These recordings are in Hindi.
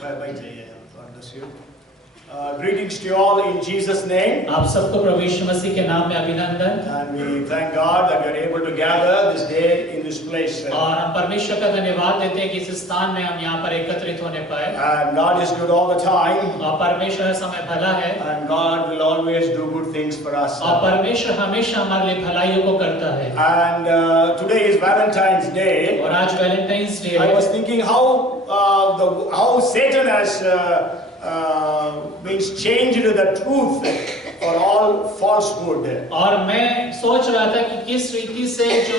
God bless you. Greetings to you all in Jesus' name. आप सबको प्रभु यीशु मसीह के नाम में अभिनंदन। And we thank God that we are able to gather this day in this place. और हम परमेश्वर का धन्यवाद देते हैं कि इस स्थान में हम यहाँ पर एकत्रित होने पाए। And God is good all the time. और परमेश्वर हर समय भला है। And God will always do good things for us. और परमेश्वर हमेशा हमारे लिए भलाइयों को करता है। And today is Valentine's Day. और आज वैलेंटाइंस डे I है। was thinking how Satan has means changed the truth for all falsehood. और मैं सोच रहा था कि किस रीति से जो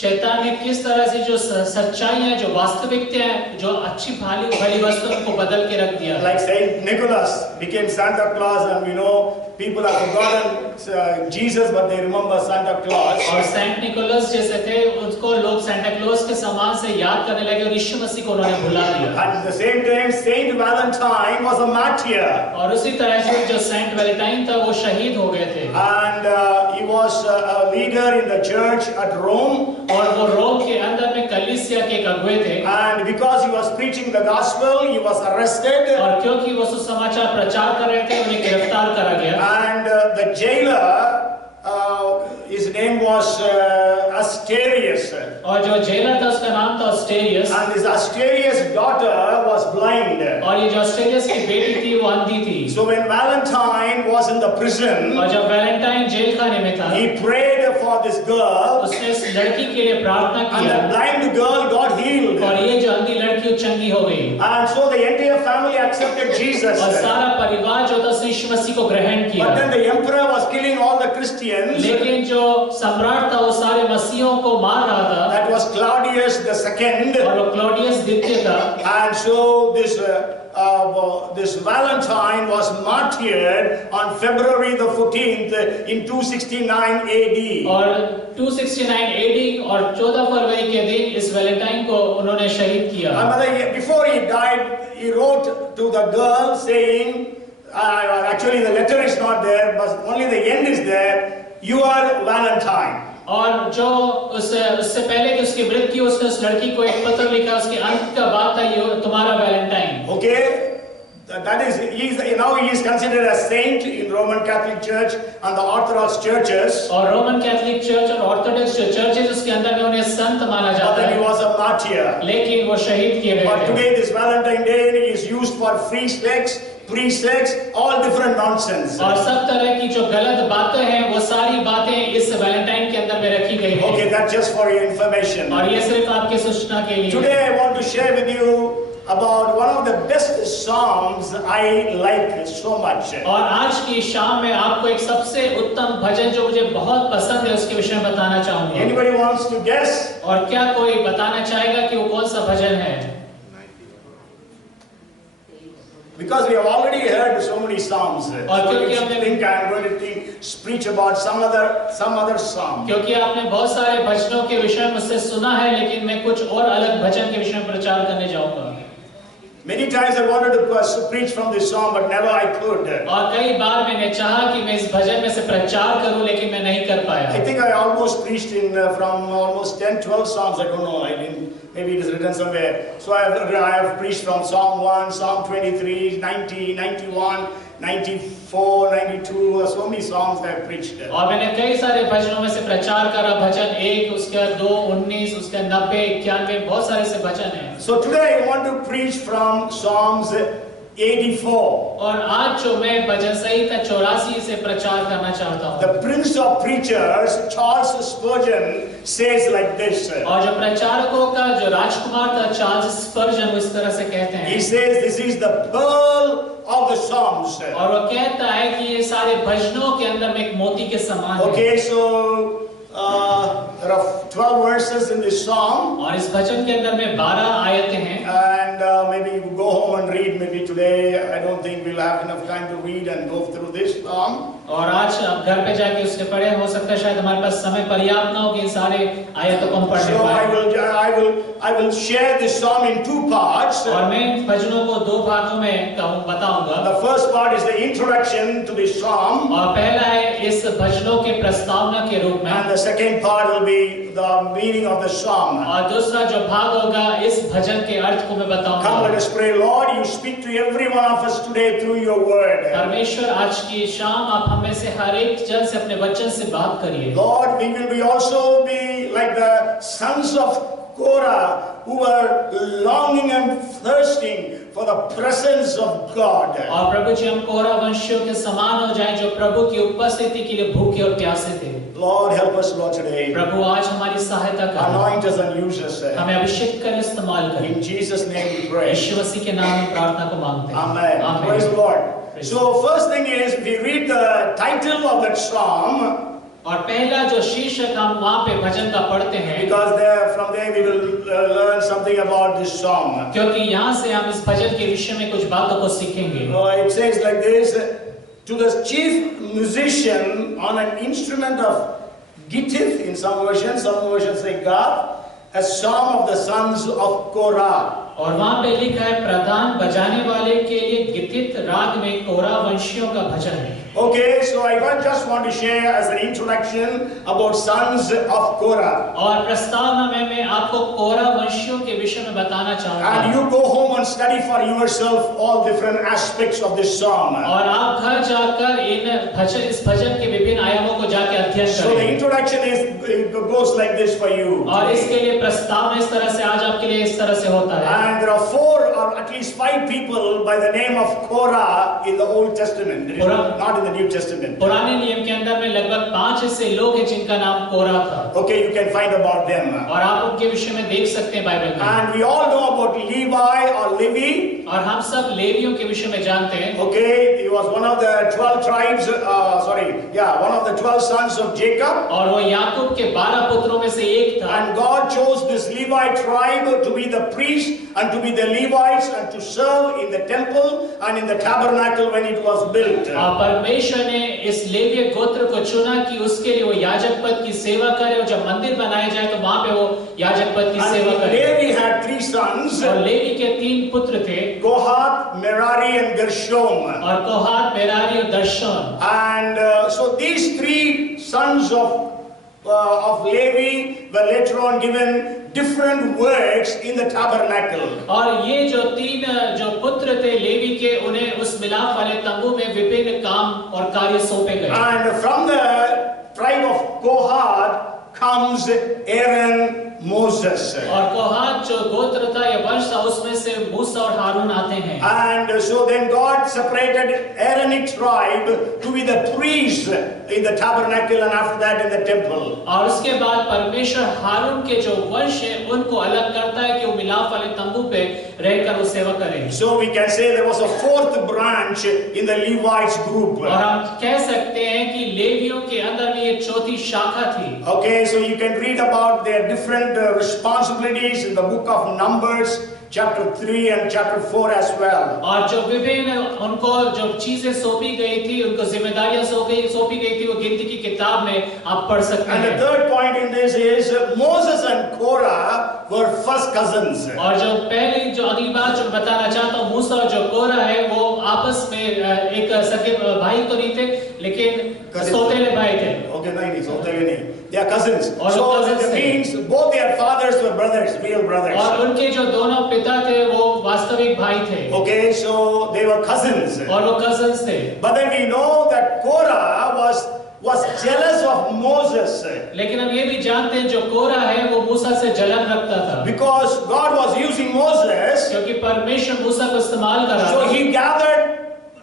शैतान ने किस तरह से जो सच्चाई है, जो वास्तविकता है, जो अच्छी भली वस्तुओं को बदल के रख दिया। Like Saint Nicholas became Santa Claus, and we know people have forgotten Jesus, but they remember Santa Claus. और सेंट निकोलस जैसे थे, उसको लोग सांता क्लॉज के समान से याद करने लगे और यीशु मसीह को उन्होंने भुला दिया। At the same time, Saint Valentine was a martyr. और उसी तरह से जो सेंट वैलेंटाइन था, वो शहीद हो गए थे। And he was a leader in the church at Rome. और वो रोम के अंदर में कलीसिया के एक अगुवे थे। And because he was preaching the gospel, he was arrested. और क्योंकि वो सुसमाचार प्रचार कर रहे थे, उन्हें गिरफ्तार करा गया। And the jailer, his name was Asterius. और जो जेलर था उसका नाम था अस्टेरियस। And his Asterius' daughter was blind. और ये जो अस्टेरियस की बेटी थी वो अंधी थी। So when Valentine was in the prison, और जब वैलेंटाइन जेल खाने में था, he prayed for this girl, उसने इस लड़की के लिए प्रार्थना and किया। the blind girl got healed. और ये जो अंधी लड़की चंगी हो गई। And so the entire family accepted Jesus. और सारा परिवार जो था यीशु मसीह को ग्रहण किया। But then the emperor was killing all the Christians. लेकिन जो सम्राट था वो सारे मसीहों को मार रहा था। That was Claudius II. और वो क्लॉडियस द्वितीय था। And so this Valentine was martyred on February the 14th in 269 AD. और 269 AD और 14 फरवरी के दिन इस वैलेंटाइन को उन्होंने शहीद किया। Before he died, he wrote to the girl saying, actually the letter is not there, but only the end is there, you are Valentine. और जो उससे पहले कि उसकी मृत्यु, उसने उस लड़की को एक पत्र लिखा, उसके अंत का बात था, ये तुम्हारा Valentine. Okay, that is, now he is considered a saint in Roman Catholic Church and the Orthodox churches. और रोमन कैथोलिक चर्च और ऑर्थोडॉक्स जो चर्चेस उसके अंदर में उन्हें संत माना But जाता then है। he was a martyr. लेकिन वो शहीद किए गए But थे। today this Valentine Day is used for free sex, pre-sex, all different nonsense. और सब तरह की जो गलत बातें हैं, वो सारी बातें इस वैलेंटाइन के अंदर में रखी गई हैं। Okay, that's just for your information. और ये सिर्फ आपकी सूचना के लिए। Today I want to share with you about one of the best psalms I like so much. और आज की शाम में आपको एक सबसे उत्तम भजन जो मुझे बहुत पसंद है उसके विषय में बताना चाहूंगा। Anybody wants to guess? और क्या कोई बताना चाहेगा कि वो कौन सा भजन है? Because we have already heard so many psalms. और So क्योंकि you हमने think I am going to preach about some other psalm. क्योंकि आपने बहुत सारे भजनों के विषय मुझसे सुना है, लेकिन मैं कुछ और अलग भजन के विषय में प्रचार करने जाऊंगा। Many times I wanted to preach from this psalm, but never I could. और कई बार मैंने चाहा कि मैं इस भजन में से प्रचार करूं, लेकिन मैं नहीं कर पाया। I think I almost preached from almost 10-12 psalms. I don't know. I didn't. Maybe it is written somewhere. So I have preached from Psalm 1, Psalm 23, 90, 91, 94, 92. So many psalms I have preached. और मैंने कई सारे भजनों में से प्रचार करा। भजन 1, उसके बाद 2, 19, उसके 90, 91, बहुत सारे से भजन हैं। So today I want to preach from Psalms 84. और आज जो मैं भजन संहिता 84 से प्रचार करना चाहता हूँ। The Prince of Preachers, Charles Spurgeon, says like this. और जो प्रचारकों का जो राजकुमार था चार्ल्स स्पर्जन, इस तरह से कहते हैं। He says this is the pearl of the Psalms. और वो कहता है कि ये सारे भजनों के अंदर में एक मोती के समान है। Okay, so there are 12 verses in this psalm. और इस भजन के अंदर में 12 आयतें हैं। And maybe you go home and read. Maybe today I don't think we'll have enough time to read and go through this psalm. और आज आप घर पे जाके उसके पढ़े, हो सकता है शायद हमारे पास समय पर्याप्त ना हो कि इन सारे आयतों को हम पढ़ So I will share this psalm in two parts. और मैं इन भजनों को दो भागों में बताऊंगा। The first part is the introduction to this psalm, और पहला है इस भजनों के प्रस्तावना के रूप में, and the second part will be the meaning of the psalm. और दूसरा जो भाग होगा इस भजन के अर्थ को मैं Come, let बताऊंगा। us pray. Lord, you speak to every one of us today through your word. परमेश्वर आज की शाम आप हमें से हर एक जन से अपने वचन से बात करिए। Lord, we will also be like the sons of Korah, who were longing and thirsting for the presence of God. और प्रभु जी हम कोरा वंशियों के समान हो जाएं जो प्रभु की उपस्थिति के लिए भूखे और प्यासे थे। Lord, help us, Lord, today. प्रभु आज हमारी सहायता करें, Anoint us and use us. हमें अभिषेक कर इस्तेमाल करें। In Jesus' name we pray. यीशु मसीह के नाम में प्रार्थना को मांगते हैं। Amen. आमीन। Praise the Lord. So first thing is we read the title of that psalm, और पहला जो शीर्षक हम वहाँ पे भजन का पढ़ते हैं, because from there we will learn something about this psalm. क्योंकि यहाँ से हम इस भजन के विषय में कुछ बातों को सीखेंगे। It says like this: to the chief musician on an instrument of gittith, in some versions say God, a psalm of the sons of Korah. और वहाँ पे लिखा है प्रधान बजाने वाले के लिए गिथित राग में कोरा वंशियों का भजन है। Okay, so I just want to share as an introduction about sons of Korah. और प्रस्तावना में मैं आपको कोरा वंशियों के विषय में बताना चाहूँगा। And you go home and study for yourself all different aspects of this psalm. और आप घर जाकर इस भजन के विभिन्न आयामों को जाके अध्ययन So the करें। introduction goes like this for you. और इसके लिए प्रस्तावना इस तरह से आज आपके लिए इस तरह से होता है। And there are 4 or at least 5 people by the name of Korah in the Old Testament. It is not in the New Testament. पुराने नियम के अंदर में लगभग 5 ऐसे लोग हैं जिनका नाम कोरा था। Okay, you can find about them. और आप उनके विषय में देख सकते हैं बाइबल में। And we all know about Levi or Levi. और हम सब लेवियों के विषय में जानते हैं। Okay, he was one of the 12 tribes. One of the 12 sons of Jacob. और वो याकूब के 12 पुत्रों में से एक था। And God chose this Levi tribe to be the priest and to be the Levites and to serve in the temple and in the tabernacle when it was built. परमेश्वर ने इस लेवीय गोत्र को चुना कि उसके लिए वो याजक पद की सेवा करे और जब मंदिर बनाया जाए तो वहाँ पे वो याजक पद की सेवा And करे। Levi had 3 sons. और लेवी के 3 पुत्र थे, Kohath, Merari and Gershom. और कोहात, मेरारी और दर्शन। And so these 3 sons of Levi were later on given different works in the tabernacle. और ये जो 3 जो पुत्र थे लेवी के, उन्हें उस मिलाप वाले तंबू में विभिन्न काम और कार्य सौंपे गए। And from the tribe of Kohath comes Aaron, Moses. और कोहात जो गोत्र था या वंश था उसमें से मूसा और हारून आते हैं। And so then God separated Aaronic tribe to be the priests in the tabernacle and after that in the temple. और उसके बाद परमेश्वर हारून के जो वंश है उनको अलग करता है कि वो मिलाप वाले तंबू पे रहकर वो सेवा करें। So we can say there was a 4th branch in the Levites group. और हम कह सकते हैं कि लेवियों के अंदर में ये चौथी शाखा थी। Okay, so you can read about their different responsibilities in the book of Numbers, chapter 3 and chapter 4 as well. और जो विभिन्न उनको जो चीजें सौंपी गई थी, उनको जिम्मेदारियां सौंपी गई थी, वो गिनती की किताब में आप पढ़ सकते And the हैं। third point in this is Moses and Korah were first cousins. और जो पहली जो अगली बात जो बताना चाहता हूँ, मूसा और जो कोरा है वो आपस में एक सगे भाई तो नहीं थे लेकिन सौतेले भाई थे। Okay, नहीं सौतेले नहीं, they are cousins. और So cousins that थे। means both their fathers were brothers, real brothers. और उनके जो दोनों पिता थे वो वास्तविक भाई थे। Okay, so they were cousins. और वो कजिन्स थे। But then we know that Korah was jealous of Moses. लेकिन हम ये भी जानते हैं जो कोरा है वो मूसा से जलन रखता था। Because God was using Moses, क्योंकि परमेश्वर मूसा को इस्तेमाल कर रहा so था। he gathered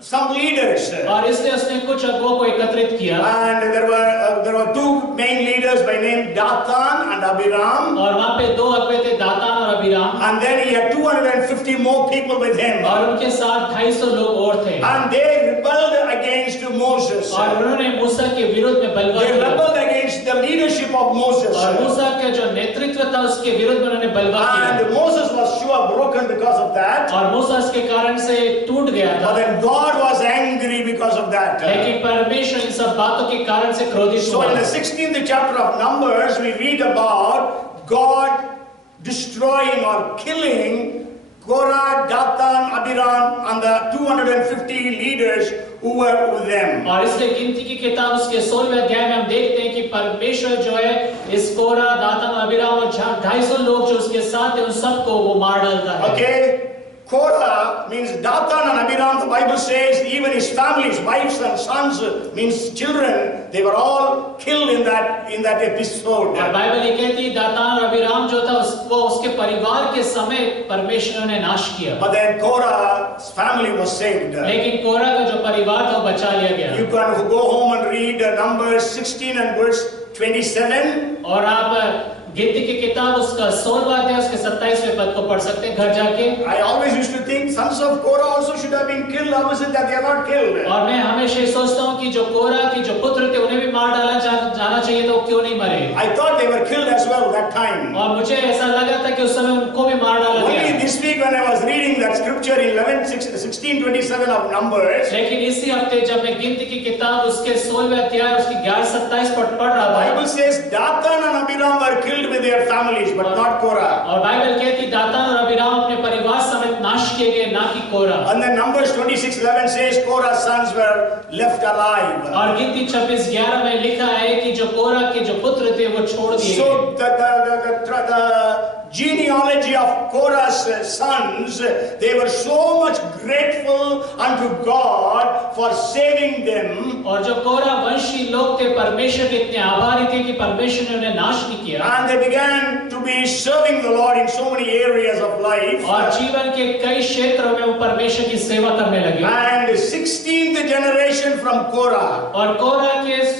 some leaders. और इसलिए उसने कुछ अगुओं को एकत्रित किया। And there were 2 main leaders by name Dathan and Abiram. और वहाँ पे 2 अगुए थे, दातान और Abiram. And then he had 250 more people with him. और उनके साथ 250 लोग और थे। And they rebelled against Moses. और उन्होंने मूसा के विरुद्ध में बलवा They किया। rebelled against the leadership of Moses. और मूसा के जो नेतृत्व था उसके विरुद्ध में उन्होंने बलवा किया। And Moses was sure broken because of that. और मूसा इसके कारण से टूट गया था। But then God was angry angry because of that. लेकिन परमेश्वर इन सब बातों के कारण से क्रोधित So in हुआ। the 16th chapter of Numbers, we read about God destroying or killing Korah, Dathan, Abiram, and the 250 leaders who were with them. और इसलिए गिनती की किताब उसके 16वें अध्याय में हम देखते हैं कि परमेश्वर जो है इस कोरा, दातान, अबीराम और 250 लोग जो उसके साथ थे उन सबको वो मार डालता है। Okay, Korah means Dathan and Abiram. The Bible says even his families, wives and sons, means children. They were all killed in that episode. और बाइबल ये कहती है दातान और अबीराम जो था वो उसके परिवार के समय परमेश्वर ने नाश किया। But then Korah's family was saved. लेकिन कोरा का जो परिवार था वो बचा लिया गया। You can go home and read Numbers 16 and verse 27. और आप गिनती की किताब उसका 16वां अध्याय उसके 27वें पद को पढ़ सकते हैं घर जाके। I always used to think sons of Korah also should have been killed. How is it that they are not killed? और मैं हमेशा ये सोचता हूँ कि जो कोरा की जो पुत्र थे उन्हें भी मार डाला जाना चाहिए तो क्यों नहीं मरे। I thought they were killed as well that time. और मुझे ऐसा लगा था कि उस समय उनको भी मार डाला Only गया। this week when I was reading that scripture in 16:27 of Numbers, लेकिन इसी हफ्ते जब मैं गिनती की किताब उसके 16वें अध्याय उसकी 11:27 पढ़ रहा था, Bible says Dathan and Abiram were killed with their families, but not Korah. और बाइबल कहती दातान और अबीराम अपने परिवार समेत नाश किए गए, ना कि कोरा। And then Numbers 26:11 says Korah's sons were left alive. और गिनती 26:11 में लिखा है कि जो कोरा के जो पुत्र थे वो छोड़ दिए गए। So the genealogy of Korah's sons, they were so much grateful unto God for saving them. और जो कोरा वंशी लोग थे परमेश्वर के इतने आभारी थे कि परमेश्वर ने उन्हें नाश नहीं किया। And they began to be serving the Lord in so many areas of life. और जीवन के कई क्षेत्रों में वो परमेश्वर की सेवा करने लगे। And 16th generation from Korah, और कोरा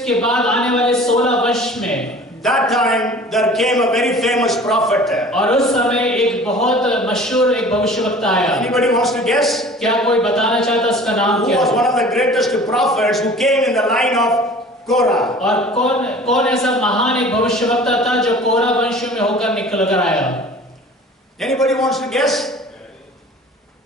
के बाद आने वाले 16 वर्ष में that time there came a very famous prophet. और उस समय एक बहुत मशहूर एक भविष्यवक्ता आया। Anybody wants to guess? क्या कोई बताना चाहता उसका नाम Who क्या was है? one of the greatest prophets who came in the line of Korah? और कौन ऐसा महान एक भविष्यवक्ता था जो कोरा वंश में होकर निकल कर आया? Anybody wants to guess?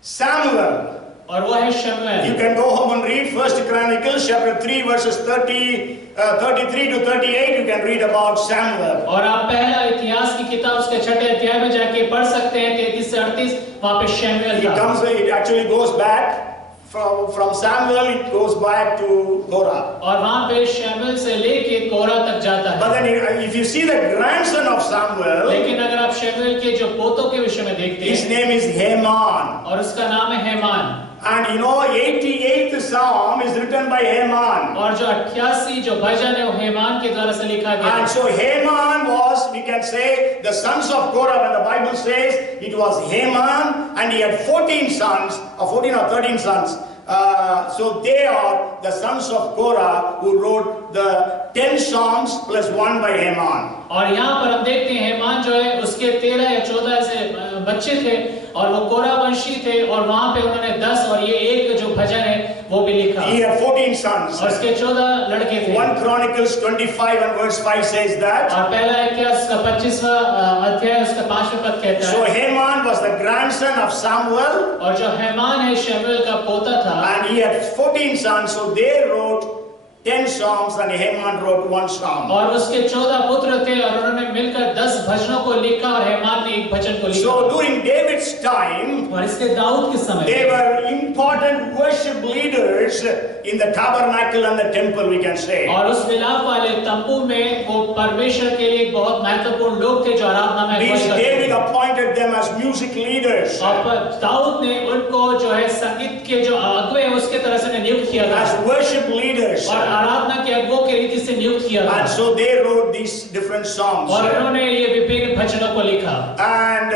Samuel. और वो है शमूएल। You can go home and read 1 Chronicles chapter 3 verses 33 to 38. You can read about Samuel. और आप पहला इतिहास की किताब उसके 6ठे अध्याय में जाके पढ़ सकते हैं 33 से 38 वहाँ पे शमूएल था। It actually goes back from Samuel. It goes back to Korah. और वहाँ पे शमूएल से लेके कोरा तक जाता है। But then if you see the grandson of Samuel, लेकिन अगर आप शमूएल के जो पोतों के विषय में देखते his हैं name is Heman. और उसका नाम है हेमान। And you know, 88th Psalm is written by Heman. और जो 88 जो भजन है वो हेमान के द्वारा से लिखा गया। And so Heman was, we can say, the sons of Korah. When the Bible says it was Heman, and he had 14 sons, or 14 or 13 sons. So they are the sons of Korah who wrote the 10 Psalms plus 1 by Heman. और यहाँ पर हम देखते हैं हेमान जो है उसके 13 या 14 ऐसे बच्चे थे और वो कोरा वंशी थे और वहाँ पे उन्होंने 10 और ये एक जो भजन है वो भी लिखा। He had 14 sons. और उसके 14 लड़के थे। 1 Chronicles 25 and verse 5 says that. और पहला इतिहास उसका 25वां अध्याय उसका 5वां पद कहता So है। Heman was the grandson of Samuel. और जो हेमान है शमूएल का पोता था। And he had 14 sons, so they wrote 10 Psalms and Heman wrote 1 Psalm. और उसके 14 पुत्र थे और उन्होंने मिलकर 10 भजनों को लिखा और हेमान ने एक भजन को लिखा। So during David's time, और इसके दाऊद के समय they were important worship leaders in the tabernacle and the temple, we can say. और उस मिलाप वाले तंबू में वो परमेश्वर के लिए बहुत महत्वपूर्ण लोग थे जो आराधना में Means David appointed them as music leaders, और दाऊद ने उनको जो है संगीत के जो अगुवे हैं उसके तरह से नियुक्त किया था as worship leaders. और आराधना के अगुवों के रीति से नियुक्त किया था And so they wrote these different songs. और उन्होंने ये विभिन्न भजनों को लिखा। And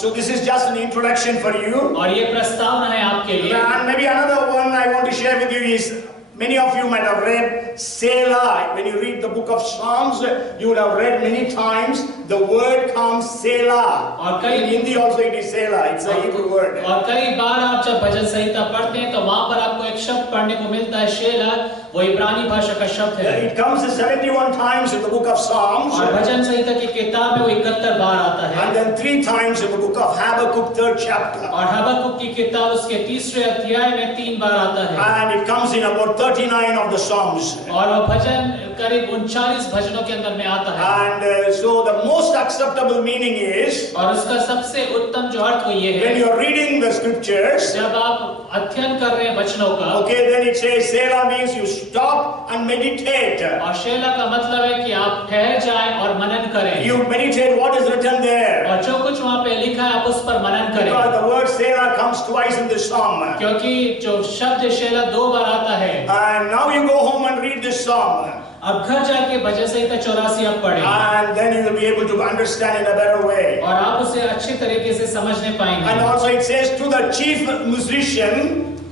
so this is just an introduction for you. और ये प्रस्तावना है आपके लिए। And maybe another one I want to share with you is, many of you might have read Selah when you read the book of Psalms, you would have read many times, the word comes Selah. और In Hindi also it is Selah. It's a Hebrew word. और कई बार आप जब भजन संहिता पढ़ते हैं तो वहां पर आपको एक शब्द पढ़ने को मिलता है शेला, वो इब्रानी भाषा का शब्द है। It comes 71 times in the book of Psalms. और भजन संहिता की किताब में वो 71 बार आता है। And then 3 times in the book of Habakkuk, 3rd chapter. और हबक्कुक की किताब उसके 3रे अध्याय में 3 बार आता है। And it comes in about 39 of the Psalms. और वो भजन करीब 39 भजनों के अंदर में आता है। And so the most acceptable meaning is, और उसका सबसे उत्तम जो अर्थ वो ये when है, you are reading the scriptures, जब आप अध्ययन कर रहे हैं वचनों का, okay, then it says Selah means you stop and meditate. और शेला का मतलब है कि आप ठहर जाएं और मनन करें। You meditate what is written there. और जो कुछ वहाँ पे लिखा है आप उस पर मनन करें। Because the word Selah comes twice in this psalm. क्योंकि जो शब्द शेला 2 बार आता है। And now you go home and read this psalm. अब घर जाके भजन संहिता 84 आप पढ़ें। And then you will be able to understand in a better way. और आप उसे अच्छी तरीके से समझने पाएंगे। And also it says to the chief musician.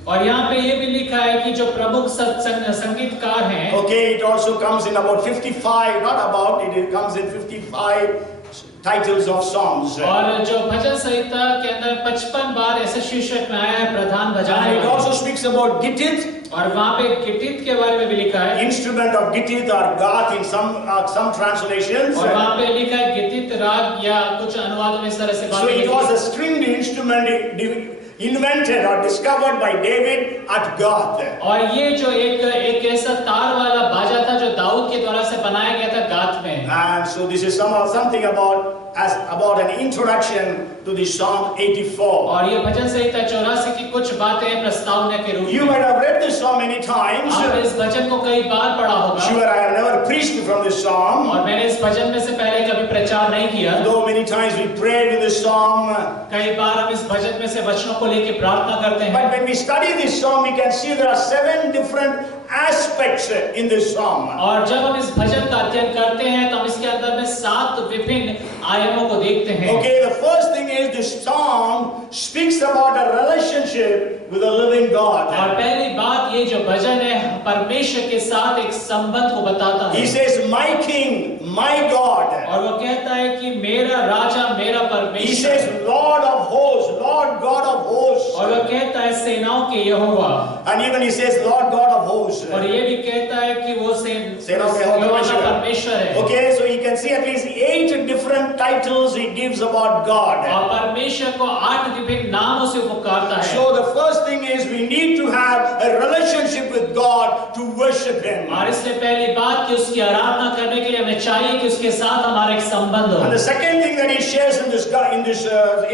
और यहाँ पे ये भी लिखा है कि जो प्रमुख संगीतकार हैं, Okay, it also comes in about 55, not about, it comes in 55 titles of songs. और जो भजन संहिता के अंदर 55 बार ऐसे शीर्षक में आया है प्रधान And bhajan. it also speaks about Gittit, और वहाँ पे गिट्टित के बारे में भी लिखा है। instrument of Gittit or Gath in some translations. और वहाँ पे लिखा है गिट्टित राग या कुछ अनुवादों में इस तरह से So बातें it लिखी was हैं। a stringed instrument invented or discovered by David at Gath. और ये जो एक ऐसा तार वाला बाजा था जो दाऊद के द्वारा से बनाया गया था गात में। And so this is something about an introduction to the Psalm 84. और ये भजन संहिता 84 की कुछ बातें प्रस्तावना के रूप में। You might have read this psalm many times. आपने इस भजन को कई बार पढ़ा होगा। Sure, I have never preached from this psalm. और मैंने इस भजन में से पहले कभी प्रचार नहीं किया। Though many times we prayed with this psalm. कई बार हम इस भजन में से वचनों को लेके प्रार्थना करते हैं। But when we study this psalm, we can see there are 7 different aspects in this psalm. और जब हम इस भजन का अध्ययन करते हैं तो हम इसके अंदर में 7 विभिन्न आयामों को देखते हैं। Okay, the first thing is this psalm speaks about a relationship with a living God. और पहली बात ये जो भजन है परमेश्वर के साथ एक संबंध को बताता है। He says, "My King, my God." और वो कहता है कि मेरा राजा मेरा He परमेश्वर। says, "Lord of hosts, Lord God of hosts." और वो कहता है सेनाओं के यहोवा। And even he says, "Lord God of hosts." और ये भी कहता है कि वो सेनाओं के यहोवा का परमेश्वर है। Okay, so you can see at least 8 different titles he gives about God. और परमेश्वर को 8 विभिन्न नामों से पुकारता है। So the first thing is we need to have a relationship with God to worship Him. और इससे पहली बात कि उसकी आराधना करने के लिए हमें चाहिए कि उसके साथ हमारा एक संबंध हो। And the second thing that he shares in this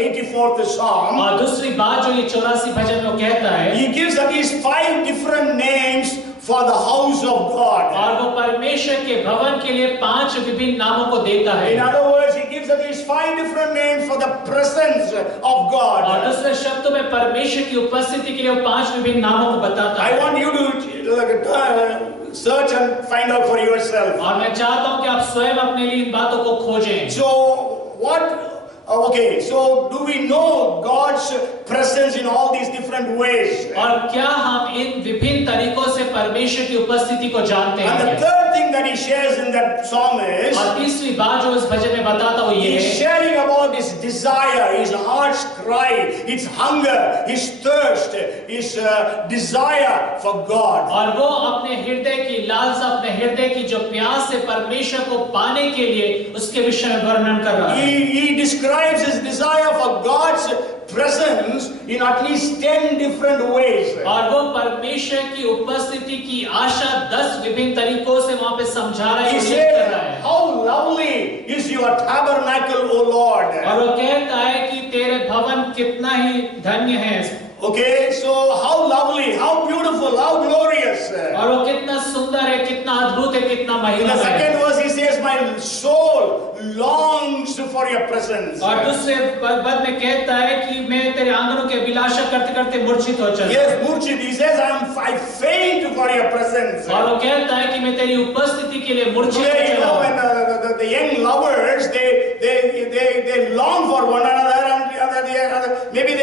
84th Psalm, और दूसरी बात जो ये 84 भजन में वो कहता है, he gives at least 5 different names for the house of God. और वो परमेश्वर के भवन के लिए 5 विभिन्न नामों को देता है। In other words, he gives at least 5 different names for the presence of और God. दूसरे शब्दों में परमेश्वर की उपस्थिति के लिए वो 5 विभिन्न नामों को बताता I है। want you to search and find out for yourself. और मैं चाहता हूँ कि आप स्वयं अपने लिए इन बातों को खोजें। So okay, so do we know God's presence in all these different ways? और क्या हम इन विभिन्न तरीकों से परमेश्वर की उपस्थिति को जानते And the हैं? third thing that he shares in that psalm is और तीसरी बात जो इस भजन में बताता वो ये he's है, sharing about his desire, his heart's cry, his hunger, his thirst, his desire for God. और वो अपने हृदय की लालसा, अपने हृदय की जो प्यास है परमेश्वर को पाने के लिए उसके विषय में वर्णन कर रहा है। He describes his desire for God's presence in at least 10 different ways. और वो परमेश्वर की उपस्थिति की आशा 10 विभिन्न तरीकों से वहां पे समझा रहा है, He उल्लेख कर says, रहा है। "How lovely is your tabernacle, O Lord." और वो कहता है कि तेरे भवन कितना ही धन्य है। Okay, so how lovely, how beautiful, how glorious. और वो कितना सुंदर है, कितना अद्भुत है, कितना In the महिमा है। second verse he says, "My soul longs for your presence." और दूसरे पद में कहता है कि मैं तेरे आंगनों के अभिलाषा करते करते मूर्छित हो चला। Yes, Murchit, he says, I faint for your presence. और वो कहता है कि मैं तेरी उपस्थिति के लिए मूर्छित हो Today, you know, चला। when the young lovers, they long for one another, and maybe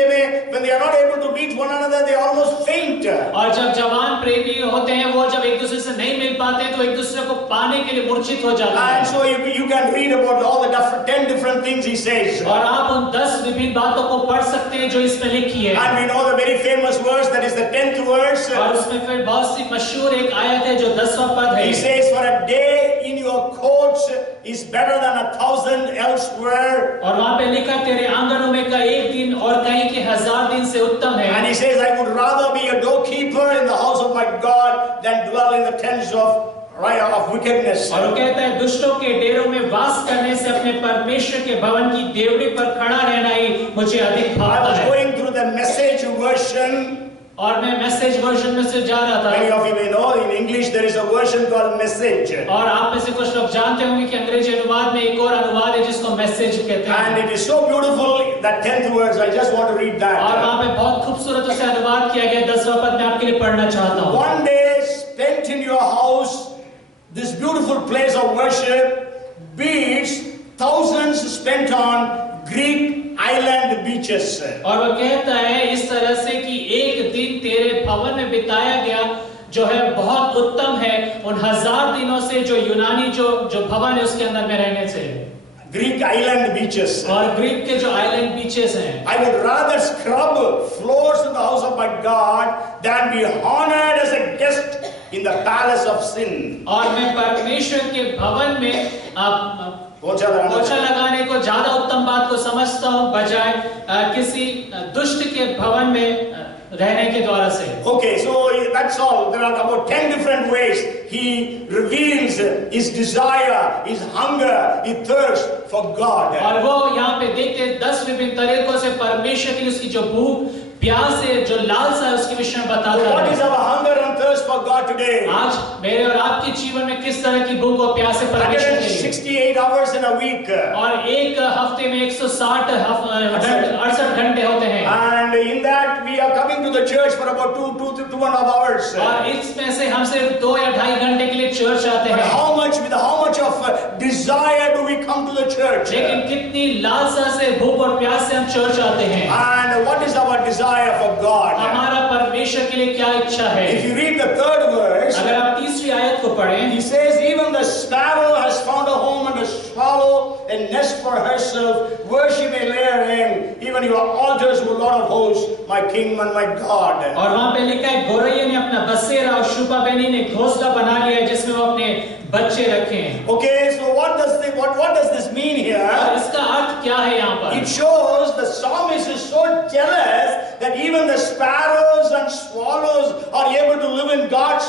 when they are not able to meet one another, they almost faint. और जब जवान प्रेमी होते हैं वो जब एक दूसरे से नहीं मिल पाते हैं तो एक दूसरे को पाने के लिए मूर्छित हो जाते हैं. And so you can read about all the 10 different things he says. और आप उन 10 विभिन्न बातों को पढ़ सकते हैं जो इसमें लिखी है. And we know the very famous verse, that is the 10th verse. और उसमें फिर बहुत सी मशहूर एक आयत है जो 10वां पद है. He says, for a day in your courts is better than 1,000 elsewhere. और वहाँ पे लिखा तेरे आंगनों में का एक दिन और कहीं के 1000 दिन से उत्तम है. And he says, I would rather be a doorkeeper in the house of my God than dwell in the tents of wickedness. और वो कहता है दुष्टों के डेरों में वास करने से अपने परमेश्वर के भवन की देवड़ी पर खड़ा रहना ही मुझे अधिक I भाता was है. going through the message version. और मैं मैसेज वर्जन में से जा रहा था. Many of you may know in English there is a version called message. और आप में से कुछ लोग जानते होंगे कि अंग्रेजी अनुवाद में एक और अनुवाद है जिसको मैसेज कहते हैं. And it is so beautiful, that 10th verse, I just want to read that. और वहाँ पे बहुत खूबसूरत उसे अनुवाद किया गया. 10वां पद मैं आपके लिए पढ़ना चाहता हूँ. One day spent in your house, this beautiful place of worship, beats thousands spent on Greek island beaches. और वो कहता है इस तरह से कि एक दिन तेरे भवन में बिताया गया जो है बहुत उत्तम है उन 1000 दिनों से जो यूनानी जो भवन है उसके अंदर में रहने से. Greek island beaches. और ग्रीक के जो आइलैंड बीचेस हैं. I would rather scrub floors in the house of my God than be honored as a guest in the palace of sin. और मैं परमेश्वर के भवन में पोछा लगाने को ज्यादा उत्तम बात को समझता हूँ बजाय किसी दुष्ट के भवन में रहने के द्वारा से. Okay, so that's all. There are about 10 different ways he reveals his desire, his hunger, his thirst for God. और वो यहाँ पे देखते हैं 10 विभिन्न तरीकों से परमेश्वर के लिए उसकी जो भूख प्यास है जो लालसा है उसके विषय में बताता है. What is our hunger and thirst for God today? आज मेरे और आपके जीवन में किस तरह की भूख और प्यास है परमेश्वर के लिए. 168 hours in a week. और एक हफ्ते में 168 घंटे होते हैं. And in that we are coming to the church for about 2.5 hours. और इसमें से हम सिर्फ 2 या 2.5 घंटे के लिए चर्च आते हैं. With how much of desire do we come to the church? लेकिन कितनी लालसा से भूख और प्यास से हम चर्च आते हैं. And what is our desire for God? हमारा परमेश्वर के लिए क्या इच्छा है? If you read the 3rd verse, अगर आप तीसरी आयत को पढ़ें, he says, even the sparrow has found a home and the swallow a nest for herself, where she may lay her egg. Even your altars, O Lord of hosts, my King and my God. और वहाँ पे लिखा है गौरैया ने अपना बसेरा और शुपा बेनी ने घोंसला बना लिया है जिसमें वो अपने बच्चे रखे हैं. Okay, so what does this mean here? और इसका अर्थ क्या है यहाँ पर? It shows the psalmist is so jealous that even the sparrows and swallows are able to live in God's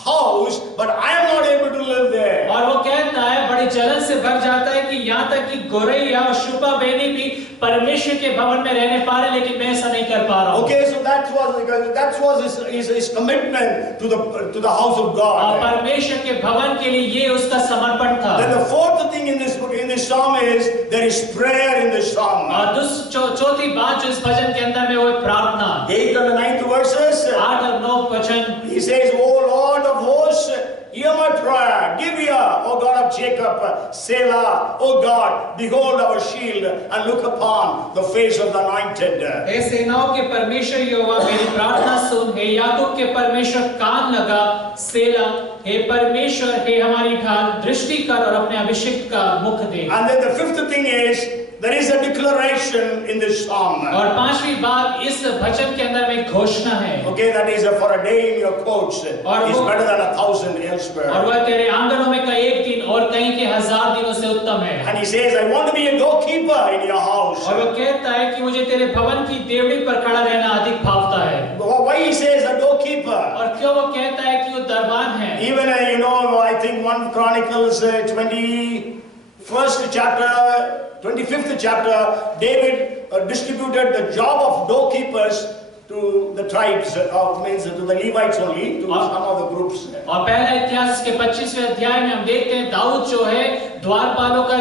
house, but I am not able to live there. और वो कहता है बड़ी जलन से भर जाता है कि यहाँ तक कि गौरैया और शुपा बेनी भी परमेश्वर के भवन में रहने पा रहे लेकिन मैं ऐसा नहीं कर पा रहा हूँ. Okay, so that was his commitment to the house of God. और परमेश्वर के भवन के लिए ये उसका समर्पण था. Then the fourth thing in this psalm is there is prayer in this psalm. और चौथी बात जो इस भजन के अंदर में वो है प्रार्थना. 8th and 9th verses. 8 और 9 वचन. He says, O Lord of hosts, hear my prayer. Give ear, O God of Jacob. Selah, O God, behold our shield and look upon the face of the anointed. हे सेनाओं के परमेश्वर यहोवा मेरी प्रार्थना सुन. हे याकूब के परमेश्वर कान लगा. सेला. हे परमेश्वर हे हमारी ढाल दृष्टि कर और अपने अभिषिक्त का मुख दे. And then the 5th thing is there is a declaration in this psalm. और 5वीं बात इस भजन के अंदर में घोषणा है. Okay, that is for a day in your courts is better than 1,000 elsewhere. और वह तेरे आंगनों में का एक दिन और कहीं के 1000 दिनों से उत्तम है. And he says, I want to be a doorkeeper in your house. और वो कहता है कि मुझे तेरे भवन की देवड़ी पर खड़ा रहना अधिक भावता है. Why he says a doorkeeper? और क्यों वो कहता है कि वो दरबान है? Even I think 1 Chronicles 21st chapter, 25th chapter, David distributed the job of doorkeepers to the tribes to the Levites only, to some of the groups. और पहला इतिहास के 25वें अध्याय में हम देखते हैं दाऊद जो है द्वारपालों का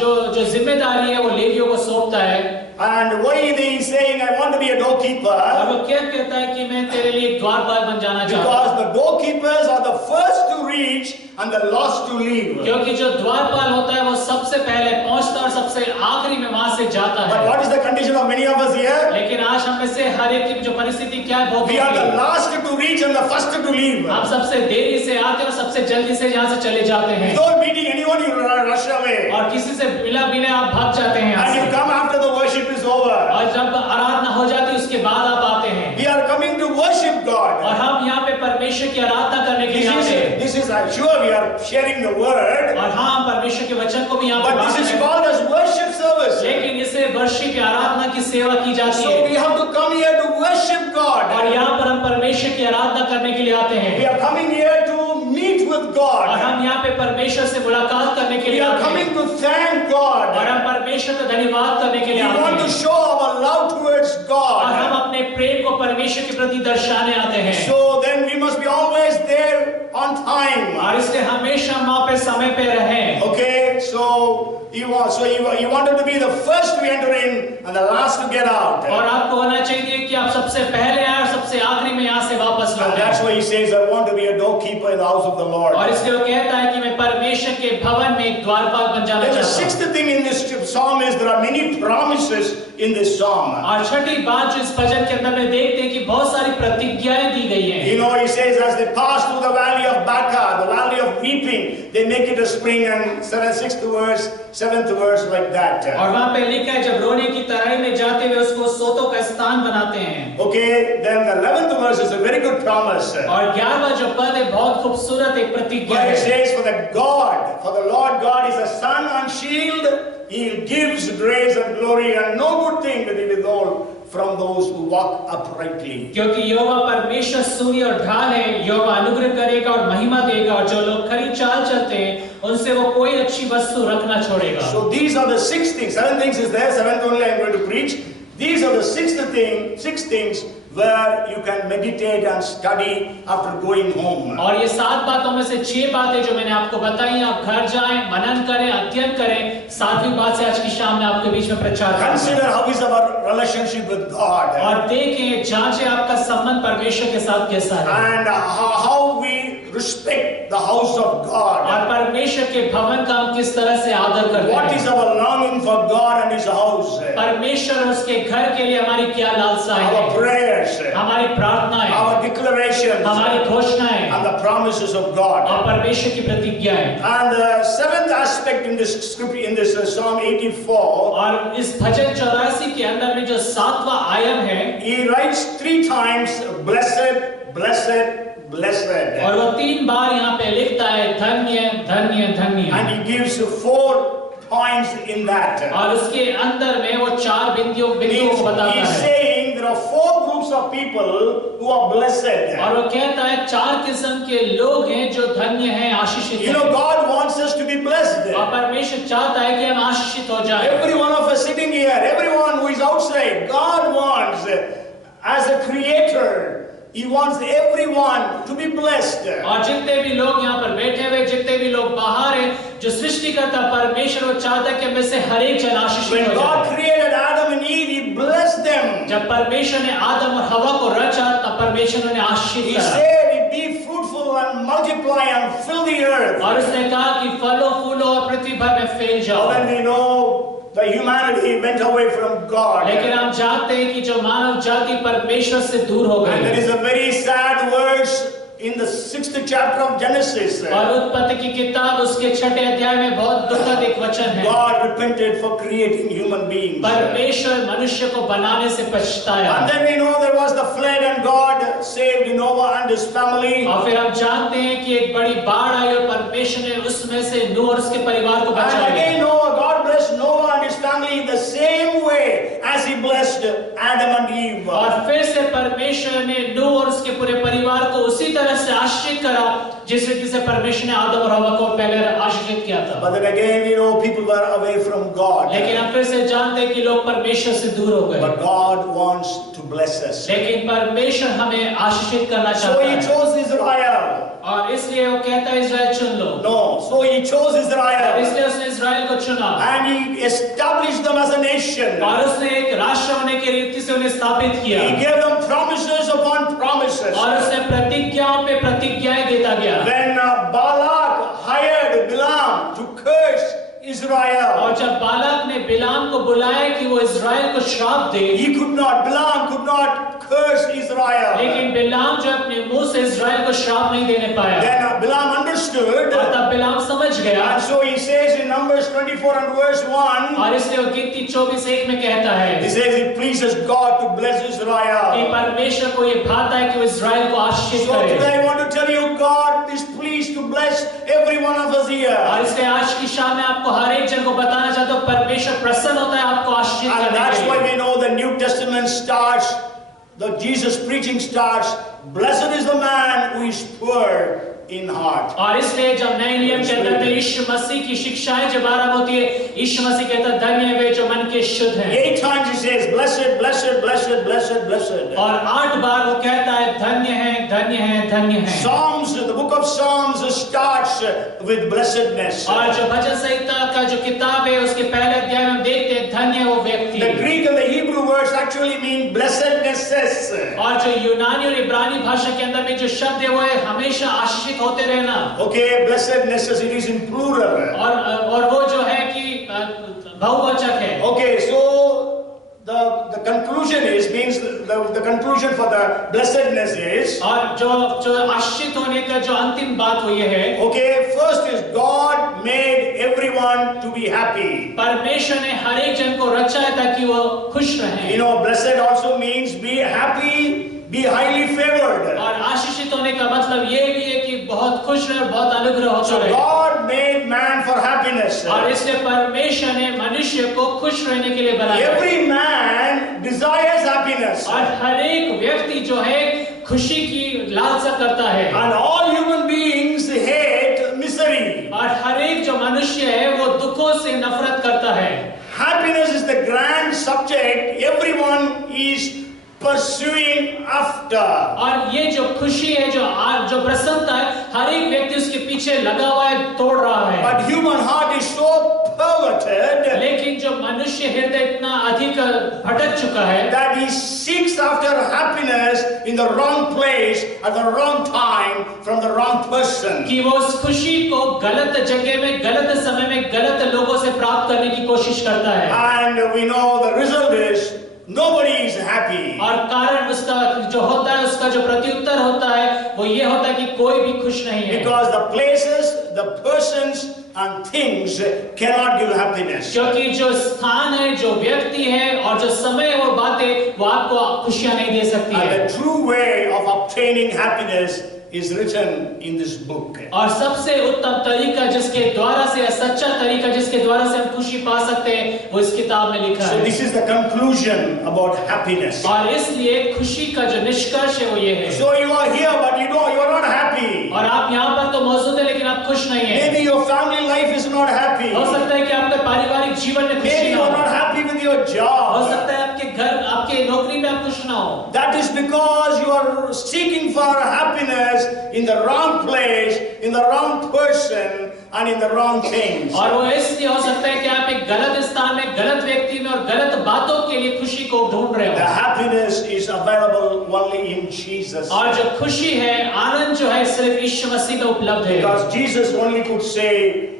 जो जिम्मेदारी है वो लेवियों को सौंपता है. And why he is saying, I want to be a और doorkeeper? वो क्या कहता है कि मैं तेरे लिए एक द्वारपाल बन जाना चाहता हूँ? Because the doorkeepers are the first to reach and the last to leave. क्योंकि जो द्वारपाल होता है वो सबसे पहले पहुंचता है और सबसे आखिरी में वहां से जाता But है। what is the condition of many of us here? लेकिन आज हम में से हर एक की जो परिस्थिति क्या है, बहुत We are the होती है। last to reach and the first to leave. हम सबसे देरी से आते हैं और सबसे जल्दी से यहाँ से चले जाते हैं Without meeting anyone, you rush away. और किसी से मिला बिना आप भाग जाते हैं यहाँ And you से। come after the worship is over. और जब आराधना हो जाती है उसके बाद आप आते हैं We are coming to worship और God. हम यहाँ पे परमेश्वर की आराधना करने के लिए आते हैं। This is, I'm sure we are sharing the word, और हाँ, हम परमेश्वर के वचन को भी यहाँ पे but बांटते this is हैं। called as worship service. लेकिन इसे वर्षिप की आराधना की सेवा की जाती So है we have to come here to worship और God. यहाँ पर हम परमेश्वर की आराधना करने के लिए आते We हैं are coming here to meet with और God. हम यहाँ पे परमेश्वर से मुलाकात करने के We लिए are आते हैं coming to thank और God. हम परमेश्वर का धन्यवाद करने के We लिए आते want to हैं show our love towards और हम God. अपने प्रेम को परमेश्वर के प्रति दर्शाने आते हैं So then we must be always there on time. और इसलिए हमेशा हम वहाँ पे समय पे रहें। Okay, so you wanted to be the first to enter in and the last to get out. और आपको होना चाहिए कि आप सबसे पहले आए और सबसे आखिरी में यहाँ से वापस And that's लौटें। why he says, I want to be a doorkeeper in the house of the Lord. और इसलिए वो कहता है कि मैं परमेश्वर के भवन में एक द्वारपाल बन जाना Then the चाहता हूँ। sixth thing in this psalm is there are many promises in this psalm. और छठी बात जो इस भजन के अंदर में देखते हैं कि बहुत सारी प्रतिज्ञाएं दी गई हैं। You know, he says, as they pass through the valley of Baca, the valley of weeping, they make it a spring, and 7th verse like that. और वहाँ पे लिखा है जब रोने की तराई में जाते हुए उसको सोतों का स्थान बनाते हैं। Okay, then the 11th verse is a very good promise. और 11वां जो पद है बहुत खूबसूरत एक प्रतिज्ञा Where it है। says, for the Lord God is a sun and shield, he gives grace and glory, and no good thing will he withhold from those who walk uprightly. क्योंकि यहोवा परमेश्वर सूर्य और ढाल है, यहोवा अनुग्रह करेगा और महिमा देगा और जो लोग खरी चाल चलते हैं उनसे वो कोई अच्छी वस्तु रखना छोड़ेगा। So these are the 6 things. 7 things is there, 7th only I am going to preach. These are the 6 things where you can meditate and study after going home. और ये 7 बातों में से 6 बातें जो मैंने आपको बताई, आप घर जाएं, मनन करें, अध्ययन करें। 7वीं बात से आज की शाम में आपके बीच में प्रचार करूंगा। Consider how is our relationship with God. और देखें, जांचें आपका संबंध परमेश्वर के साथ कैसा है And how we respect the house of God. और परमेश्वर के भवन का हम किस तरह से आदर करते What is हैं। our longing for God and His house? परमेश्वर और उसके घर के लिए हमारी क्या लालसाएं Our हैं, prayers, हमारी प्रार्थनाएं, our declarations, हमारी घोषणाएं and the promises of God. और परमेश्वर की प्रतिज्ञाएं। And the 7th aspect in this script, in this Psalm 84, और इस भजन 84 के अंदर में जो 7वां आयम है, he writes 3 times, blessed, blessed, blessed. और वो 3 बार यहाँ पे लिखता है धन्य धन्य धन्य। And he gives 4 points in that. और उसके अंदर में वो 4 बिंदुओं को बताता He's है saying there are 4 groups of people who are blessed. और वो कहता है 4 किस्म के लोग हैं जो धन्य हैं, आशीषित You know, हैं। God wants us to be blessed. और परमेश्वर चाहता है कि हम आशीषित हो जाएं। Every one of us sitting here, everyone who is outside, God wants, as a creator, He wants everyone to be blessed. और जितने भी लोग यहाँ पर बैठे हुए, जितने भी लोग बाहर हैं, जो सृष्टिकर्ता परमेश्वर वो चाहता है कि हम में से हर एक जन आशीषित When हो God जाए। created Adam and Eve, He blessed them. जब परमेश्वर ने आदम और हवा को रचा तब परमेश्वर ने आशीषित He करा said, be fruitful and multiply and fill the earth. और उसने कहा कि फलो फूलो और पृथ्वी भर में फैल जाओ। Then we know the humanity went away from God. लेकिन हम जानते हैं कि जो मानव जाति परमेश्वर से दूर हो And there गई is a very sad verse in the 6th chapter of Genesis. और उत्पत्ति की किताब उसके 6ठे अध्याय में बहुत दुखद एक वचन है। God repented for creating human beings. परमेश्वर मनुष्य को बनाने से पछताया। And then we know there was the flood and God saved Noah and his family. और फिर हम जानते हैं कि एक बड़ी बाढ़ आई और परमेश्वर ने उसमें से नूह और उसके परिवार को And बचाया। again Noah, God blessed Noah and his family in the same way as He blessed Adam and Eve. और फिर से परमेश्वर ने नूह और उसके पूरे परिवार को उसी तरह से आशीषित करा जिस रीति से परमेश्वर ने आदम और हवा को पहले आशीषित किया था। But then again, people were away from God. लेकिन हम फिर से जानते हैं कि लोग परमेश्वर से दूर हो गए। But God wants to bless us. लेकिन परमेश्वर हमें आशीषित करना So चाहता He है। chose Israel. और इसलिए वो कहता है इज़राइल चुन लो। No, so He chose और Israel. इसलिए उसने इज़राइल को चुना। And He established them as a nation. और उसने एक राष्ट्र होने की रीति से उन्हें स्थापित किया। He gave them promises upon promises. और उसने प्रतिज्ञाओं पे प्रतिज्ञाएं देता गया। When Balak hired Balaam to curse Israel, और जब बालाक ने बिलाम को बुलाया कि वो इज़राइल को श्राप दे, Balaam could not curse Israel. लेकिन बिलाम जो अपने मुंह से इज़राइल को श्राप नहीं देने पाया। Then Balaam understood. और तब बिलाम समझ गया। And so he says in Numbers 24 and verse 1, और इसलिए वो गिनती 24:1 में कहता है he says it pleases God to bless कि Israel. परमेश्वर को ये भाता है कि वो इज़राइल को आशीषित So करे। today I want to tell you, God is pleased to bless every one of us here. और इसलिए आज की शाम में आपको हर एक जन को बताना चाहता हूँ परमेश्वर प्रसन्न होता है आपको आशीषित And करने that's के why लिए। we know the New Testament starts, the Jesus preaching starts, blessed is the man who is poor in heart. और इसलिए जब नए नियम के अंदर यीशु मसीह की शिक्षाएं जब आरंभ होती है, यीशु मसीह कहता है धन्य है वे जो मन के शुद्ध हैं। 8 times he says blessed, blessed, blessed, blessed, blessed. और 8 बार वो कहता है धन्य है, धन्य है, धन्य है। Psalms, the book of Psalms starts with blessedness. और जो भजन संहिता का जो किताब है उसके पहले अध्याय में हम देखते हैं धन्य वो व्यक्ति। The Greek and the Hebrew words actually mean blessednesses. और जो यूनानी और इब्रानी भाषा के अंदर में जो शब्द है वो है हमेशा आशीषित होते रहना। Okay, blessednesses, it is in plural. और वो जो है कि बहुवचक है। Okay, so the conclusion means the conclusion for the blessedness is, और जो आशीषित होने का जो अंतिम बात वो ये है, okay, first is God made everyone to be happy. परमेश्वर ने हर एक जन को रचा है ताकि वो खुश रहें। You know, blessed also means be happy, be highly favored. और आशीषित होने का मतलब ये भी है कि बहुत खुश रहे, बहुत अनुग्रह होता So रहे। God made man for happiness. और इसलिए परमेश्वर ने मनुष्य को खुश रहने के लिए बनाया। Every man desires happiness. और हर एक व्यक्ति जो है खुशी की लालसा करता है। And all human beings hate misery. और हर एक जो मनुष्य है वो दुखों से नफरत करता है। Happiness is the grand subject everyone is pursuing after. और ये जो खुशी है जो प्रसन्नता है हर एक व्यक्ति उसके पीछे लगा हुआ है, तोड़ रहा है। But human heart is so perverted लेकिन जो मनुष्य हृदय इतना अधिक भटक चुका है that he seeks after happiness in the wrong place at the wrong time from the wrong person. कि वो उस खुशी को गलत जगह में गलत समय में गलत लोगों से प्राप्त करने की कोशिश करता है। And we know the result is nobody is happy. और कारण उसका जो होता है उसका जो प्रत्युत्तर होता है वो ये होता है कि कोई भी खुश नहीं है। Because the places, the persons and things cannot give happiness. क्योंकि जो स्थान है, जो व्यक्ति है और जो समय है, वो बातें वो आपको खुशियां नहीं दे सकती है। And the true way of obtaining happiness is written in this book. और सबसे उत्तम तरीका जिसके द्वारा से सच्चा तरीका जिसके द्वारा से हम खुशी पा सकते हैं वो इस किताब में लिखा So है। this is the conclusion about happiness. और इसलिए खुशी का जो निष्कर्ष है वो ये है। So you are here but you are not happy. और आप यहाँ पर तो मौजूद है लेकिन आप खुश नहीं हैं। Maybe your family life is not happy. हो सकता है कि आपके पारिवारिक जीवन में खुशी Maybe you ना are हो। not happy with your हो job. सकता है आपके घर आपके नौकरी में आप खुश ना हो। That is because you are seeking for happiness in the wrong place, in the wrong person and in the wrong things. और वो इसलिए हो सकता है कि आप एक गलत स्थान में गलत व्यक्ति में और गलत बातों के लिए खुशी को ढूंढ रहे The हो। happiness is available only in Jesus. और जो खुशी है आनंद जो है सिर्फ यीशु मसीह में उपलब्ध है। Because Jesus only could say,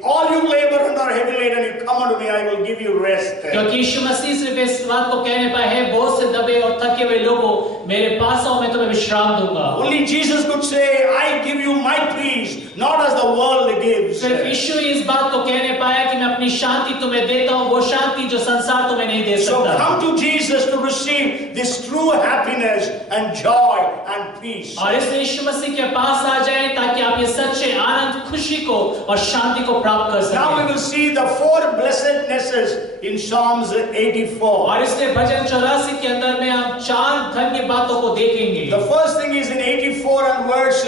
all you labor and are heavy laden, you come unto me, I will give you rest. क्योंकि यीशु मसीह सिर्फ इस बात को कहने पाए है बहुत से दबे और थके हुए लोगों मेरे पास आओ मैं तुम्हें विश्राम दूंगा। Only Jesus could say, I give you my peace, not as the world gives. सिर्फ सिर्फ यीशु ही इस बात को कहने पाया कि मैं अपनी शांति तुम्हें देता हूँ, वो शांति जो संसार तुम्हें नहीं दे So सकता। come to Jesus to receive this true happiness and joy and peace. और इसलिए यीशु मसीह के पास आ जाएं ताकि आप ये सच्चे आनंद, खुशी को और शांति को प्राप्त कर Now we सकें। will see the 4 blessednesses in Psalms 84. और इसलिए भजन 84 के अंदर में हम 4 धन्य बातों को देखेंगे। The first thing is in 84 and verse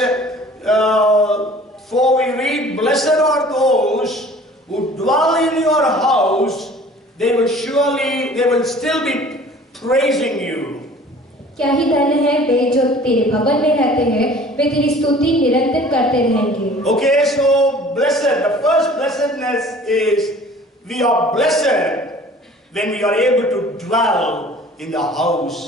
4 we read, "Blessed are those who dwell in your house, they will still be praising you." क्या ही धन्य है वे जो तेरे भवन में रहते हैं, वे तेरी स्तुति निरंतर करते रहेंगे। Okay, so blessed, the first blessedness is we are blessed when we are able to dwell in the house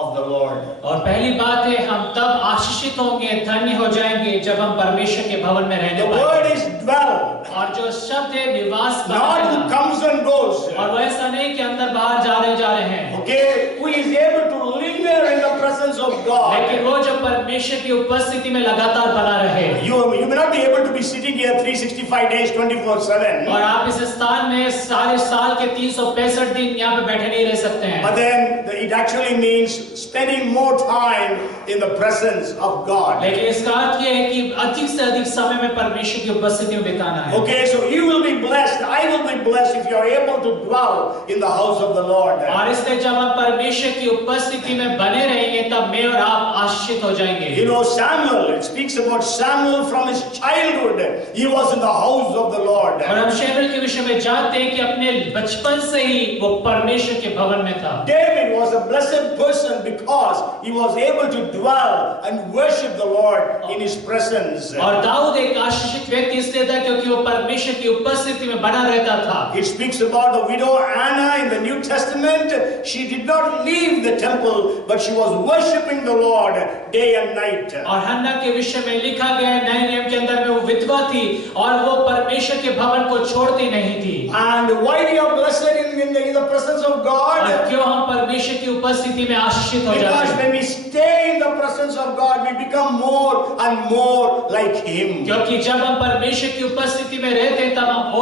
of the Lord. और पहली बात है हम तब आशीषित होंगे, धन्य हो जाएंगे जब हम परमेश्वर के भवन में रहने The पाएंगे। word is dwell, और जो शब्द है निवास not who करना, comes and goes. और वो ऐसा नहीं कि अंदर बाहर जा रहे हैं, Okay, who is able to linger in the presence of God. लेकिन वो जो परमेश्वर की उपस्थिति में लगातार बना रहे। You may not be able to be sitting here 365 days 24/7. और आप इस स्थान में सारे साल के 365 दिन यहाँ पे बैठे नहीं रह सकते हैं। But then it actually means spending more time in the presence of God. लेकिन इसका अर्थ ये है कि अधिक से अधिक समय में परमेश्वर की उपस्थिति में बिताना है। Okay, so you will be blessed, I will be blessed if you are able to dwell in the house of the Lord. और इसलिए जब हम परमेश्वर की उपस्थिति में बने रहेंगे तब मैं और आप आशीषित हो जाएंगे। You know Samuel, it speaks about Samuel from his childhood. He was in the house of the Lord. और हम शमूएल के विषय में जानते हैं कि अपने बचपन से ही वो परमेश्वर के भवन में था। David was a blessed person because he was able to dwell and worship the Lord in his presence. और दाऊद एक आशीषित व्यक्ति इसलिए था क्योंकि वो परमेश्वर की उपस्थिति में बना रहता था। It speaks about the widow Anna in the New Testament. She did not leave the temple, but she was worshiping the Lord day and night. और हन्ना के विषय में लिखा गया है नए नियम के अंदर में वो विधवा थी और वो परमेश्वर के भवन को छोड़ती नहीं थी। And why we are blessed in the presence of God? और क्यों हम परमेश्वर की उपस्थिति में आशीषित हो जाते Because हैं? when we stay in the presence of God, we become more and more like Him. क्योंकि जब हम परमेश्वर की उपस्थिति में रहते हैं तब हम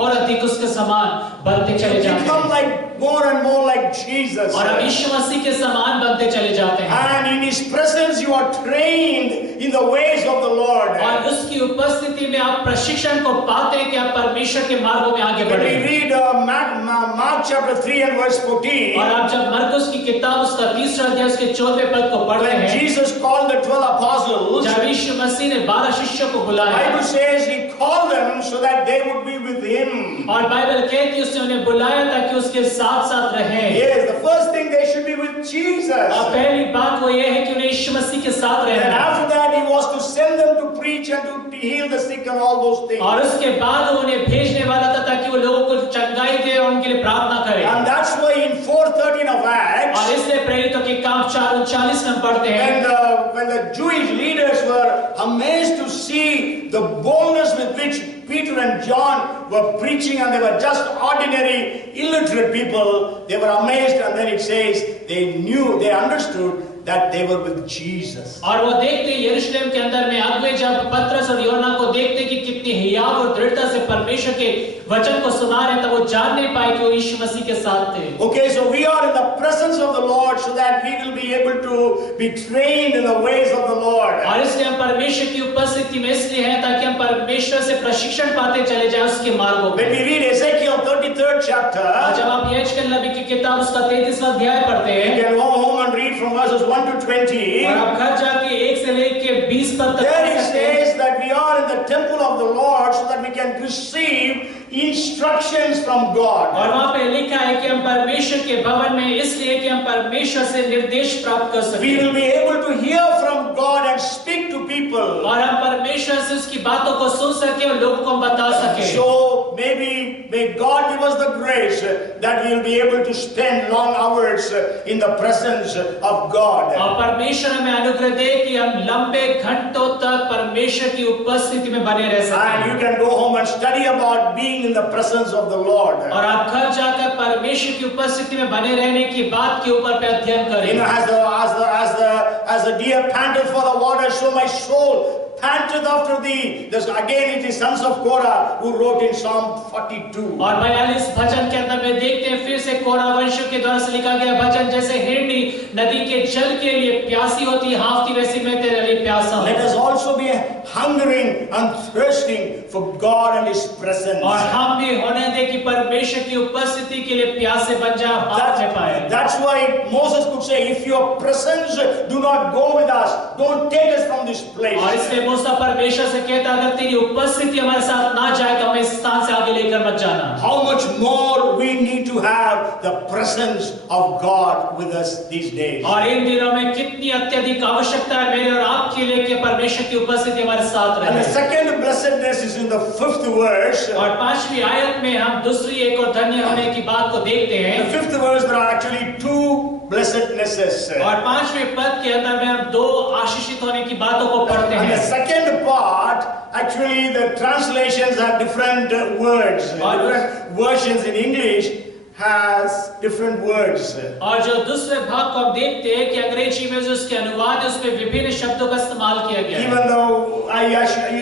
और अधिक उसके समान बनते चले We जाते become हैं like more and more like Jesus. और हम यीशु मसीह के समान बनते चले जाते हैं। And in His presence, you are trained in the ways of the Lord. और उसकी उपस्थिति में आप प्रशिक्षण को पाते हैं कि आप परमेश्वर के मार्गों में आगे When बढ़े। we read Mark chapter 3 and verse 14, और आप जब मरकुस की किताब उसका 3रा अध्याय उसके 14वें पद को पढ़ रहे when हैं, Jesus called the 12 apostles, जब यीशु मसीह ने 12 शिष्यों को the बुलाया Bible says He called them so that they would be with Him. और बाइबल कहती है उसने उन्हें बुलाया ताकि उसके साथ साथ रहें। Yes, the first thing they should be with Jesus. और पहली बात वो ये है कि उन्हें यीशु मसीह के साथ And रहना है। after that, He was to send them to preach and to heal the sick and all those things. और उसके बाद वो उन्हें भेजने वाला था ताकि वो लोगों को चंगाई दे और उनके लिए प्रार्थना करे। And that's why in 4:13 of और Acts, इसलिए प्रेरितों के काम 4:39 में पढ़ते हैं when the Jewish leaders were amazed to see the boldness with which Peter and John were preaching, and they were just ordinary illiterate people, they were amazed, and then it says they understood that they were with Jesus. और वो देखते यरूशलेम के अंदर में अगुवे जब पतरस और यूहन्ना को देखते कि कितनी हियाव और दृढ़ता से परमेश्वर के वचन को सुना रहे तब वो जान नहीं पाए कि वो यीशु मसीह के साथ थे। Okay, so we are in the presence of the Lord so that we will be able to be trained in the ways of the Lord. और इसलिए हम परमेश्वर की उपस्थिति में इसलिए हैं ताकि हम परमेश्वर से प्रशिक्षण पाते चले जाएं उसके मार्गों When में। we read Ezekiel 33rd chapter, और जब आप यहेजकेल नबी की किताब उसका 33वां अध्याय पढ़ते you हैं can go home and read from verses 1 to 20. और आप घर जाके 1 से लेके 20 पद तक There पढ़ it सकते हैं। says that we are in the temple of the Lord so that we can receive instructions from God. और वहाँ पे लिखा है कि हम परमेश्वर के भवन में इसलिए कि हम परमेश्वर से निर्देश प्राप्त कर We सकें will be able to hear from God and speak to people. और हम परमेश्वर से उसकी बातों को सुन सके और लोगों को हम बता सके। So may God give us the grace that we will be able to spend long hours in the presence of God. और परमेश्वर हमें अनुग्रह दे कि हम लंबे घंटों तक परमेश्वर की उपस्थिति में बने रह And you सकें। can go home and study about being in the presence of the Lord. और आप घर जाकर परमेश्वर की उपस्थिति में बने रहने की बात के ऊपर पे अध्ययन You know, करें। as the deer panteth for the water, so my soul panteth after thee. This again it is sons of Korah who wrote in Psalm 42. और 42 भजन के अंदर में देखते हैं फिर से कोरा वंशियों के द्वारा से लिखा गया भजन, जैसे हिरनी नदी के जल के लिए प्यासी होती हाफती, वैसी मैं तेरे लिए प्यासा हूं। Let us also be hungering and thirsting for God and His presence. और हम भी होने दे कि परमेश्वर की उपस्थिति के लिए प्यासे बन जा, हाथ में पाए। That's why Moses could say, if your presence do not go with us, don't take us from this place. और इसलिए मूसा परमेश्वर से कहता, अगर तेरी उपस्थिति हमारे साथ ना जाए तो हमें इस स्थान से आगे लेकर मत जाना। How much more we need to have the presence of God with us these days. और इन दिनों में कितनी अत्यधिक आवश्यकता है मेरे और आपके लिए कि परमेश्वर की उपस्थिति हमारे साथ रहे। And the second blessedness is in the 5th verse. और 5वीं आयत में हम दूसरी एक और धन्य होने की बात को देखते हैं। The 5th verse there are actually two blessednesses. और 5वें पद के अंदर में हम दो आशीषित होने की बातों को पढ़ते And हैं। the second part, actually the translations have different words. Different versions in English has different words. और जो दूसरे भाग को हम देखते हैं कि अंग्रेजी में जो उसके अनुवाद है उसमें विभिन्न शब्दों का इस्तेमाल किया गया है। Even though I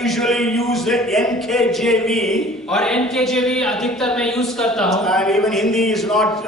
usually use the NKJV, और NKJV अधिकतर मैं यूज करता हूँ। and even Hindi is not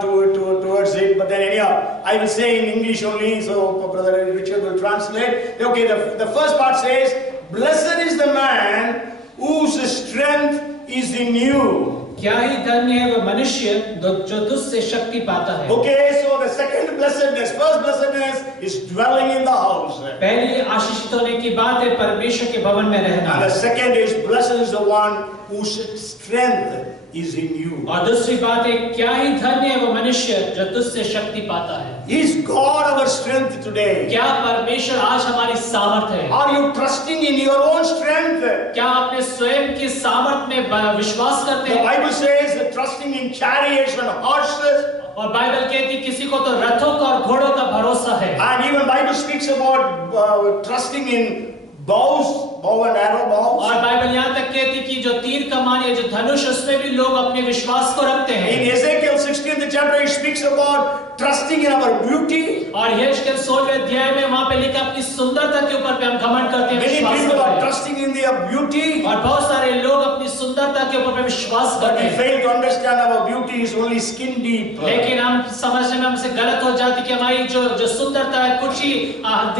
towards it, but then anyhow I will say in English only, so Brother Richard will translate. Okay, the first part says, "Blessed is the man whose strength is in you." क्या ही धन्य है वह मनुष्य जो तुझ से शक्ति पाता है। Okay, so the second blessedness, first blessedness is dwelling in the house. पहली आशीषित होने की बात है परमेश्वर के भवन में रहना। And the second is blessed is the one whose strength is in you. और दूसरी बात है क्या ही धन्य है वो मनुष्य जो तुझसे शक्ति पाता है। Is God our strength today? क्या परमेश्वर आज हमारी सामर्थ्य है? Are you trusting in your own strength? क्या आपने स्वयं की सामर्थ्य में विश्वास करते The हैं? Bible says that trusting in chariots and horses. और बाइबल कहती किसी को तो रथों का और घोड़ों का भरोसा है। And even Bible speaks about trusting in bows, bow and arrow bows. और बाइबल यहाँ तक कहती कि जो तीर कमान या जो धनुष उसमें भी लोग अपने विश्वास को रखते हैं। In Ezekiel 16th chapter it speaks about trusting in our beauty. और यहेजकेल 16वें अध्याय में वहाँ पे लिखा अपनी सुंदरता के ऊपर पे हम घमंड करते हैं, Many विश्वास people करते are हैं। trusting in their beauty. और बहुत सारे लोग अपनी सुंदरता के ऊपर पे विश्वास But करते we हैं। fail to understand our beauty is only skin deep. लेकिन हम समझने में हमसे गलत हो जाती कि हमारी जो सुंदरता है कुछ ही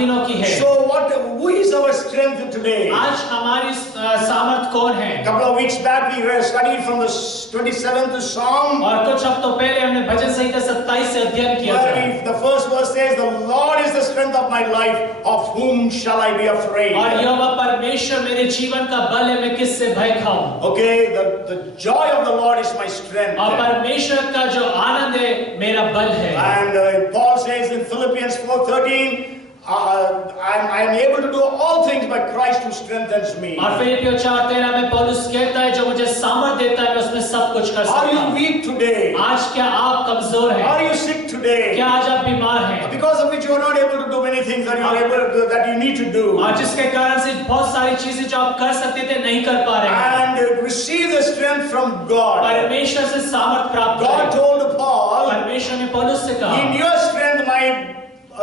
दिनों की है। So who is our strength today? आज हमारी सामर्थ कौन है? A couple of weeks back we were studied from the 27th Psalm. और कुछ हफ्तों पहले हमने भजन संहिता 27 से अध्ययन किया था। The first verse says, "The Lord is the strength of my life, of whom shall I be afraid?" और यहोवा परमेश्वर मेरे जीवन का बल है, मैं किससे भय खाऊं? Okay, the joy of the Lord is my strength. और परमेश्वर का जो आनंद है मेरा बल है। And Paul says in Philippians 4:13, I am able to do all things by Christ who strengthens me. और फिलिप्पियों 4:13 में पौलुस कहता है जो मुझे सामर्थ्य देता है मैं उसमें सब कुछ कर सकता Are you हूं। weak today? आज क्या आप कमजोर हैं? Are you sick today? क्या आज आप बीमार हैं? Because of which you are not able to do many things that you need to do. और जिसके कारण से बहुत सारी चीजें जो आप कर सकते थे नहीं कर पा रहे हैं। And receive the strength from God. परमेश्वर से सामर्थ प्राप्त God करें। told Paul, परमेश्वर ने पौलुस से कहा in your strength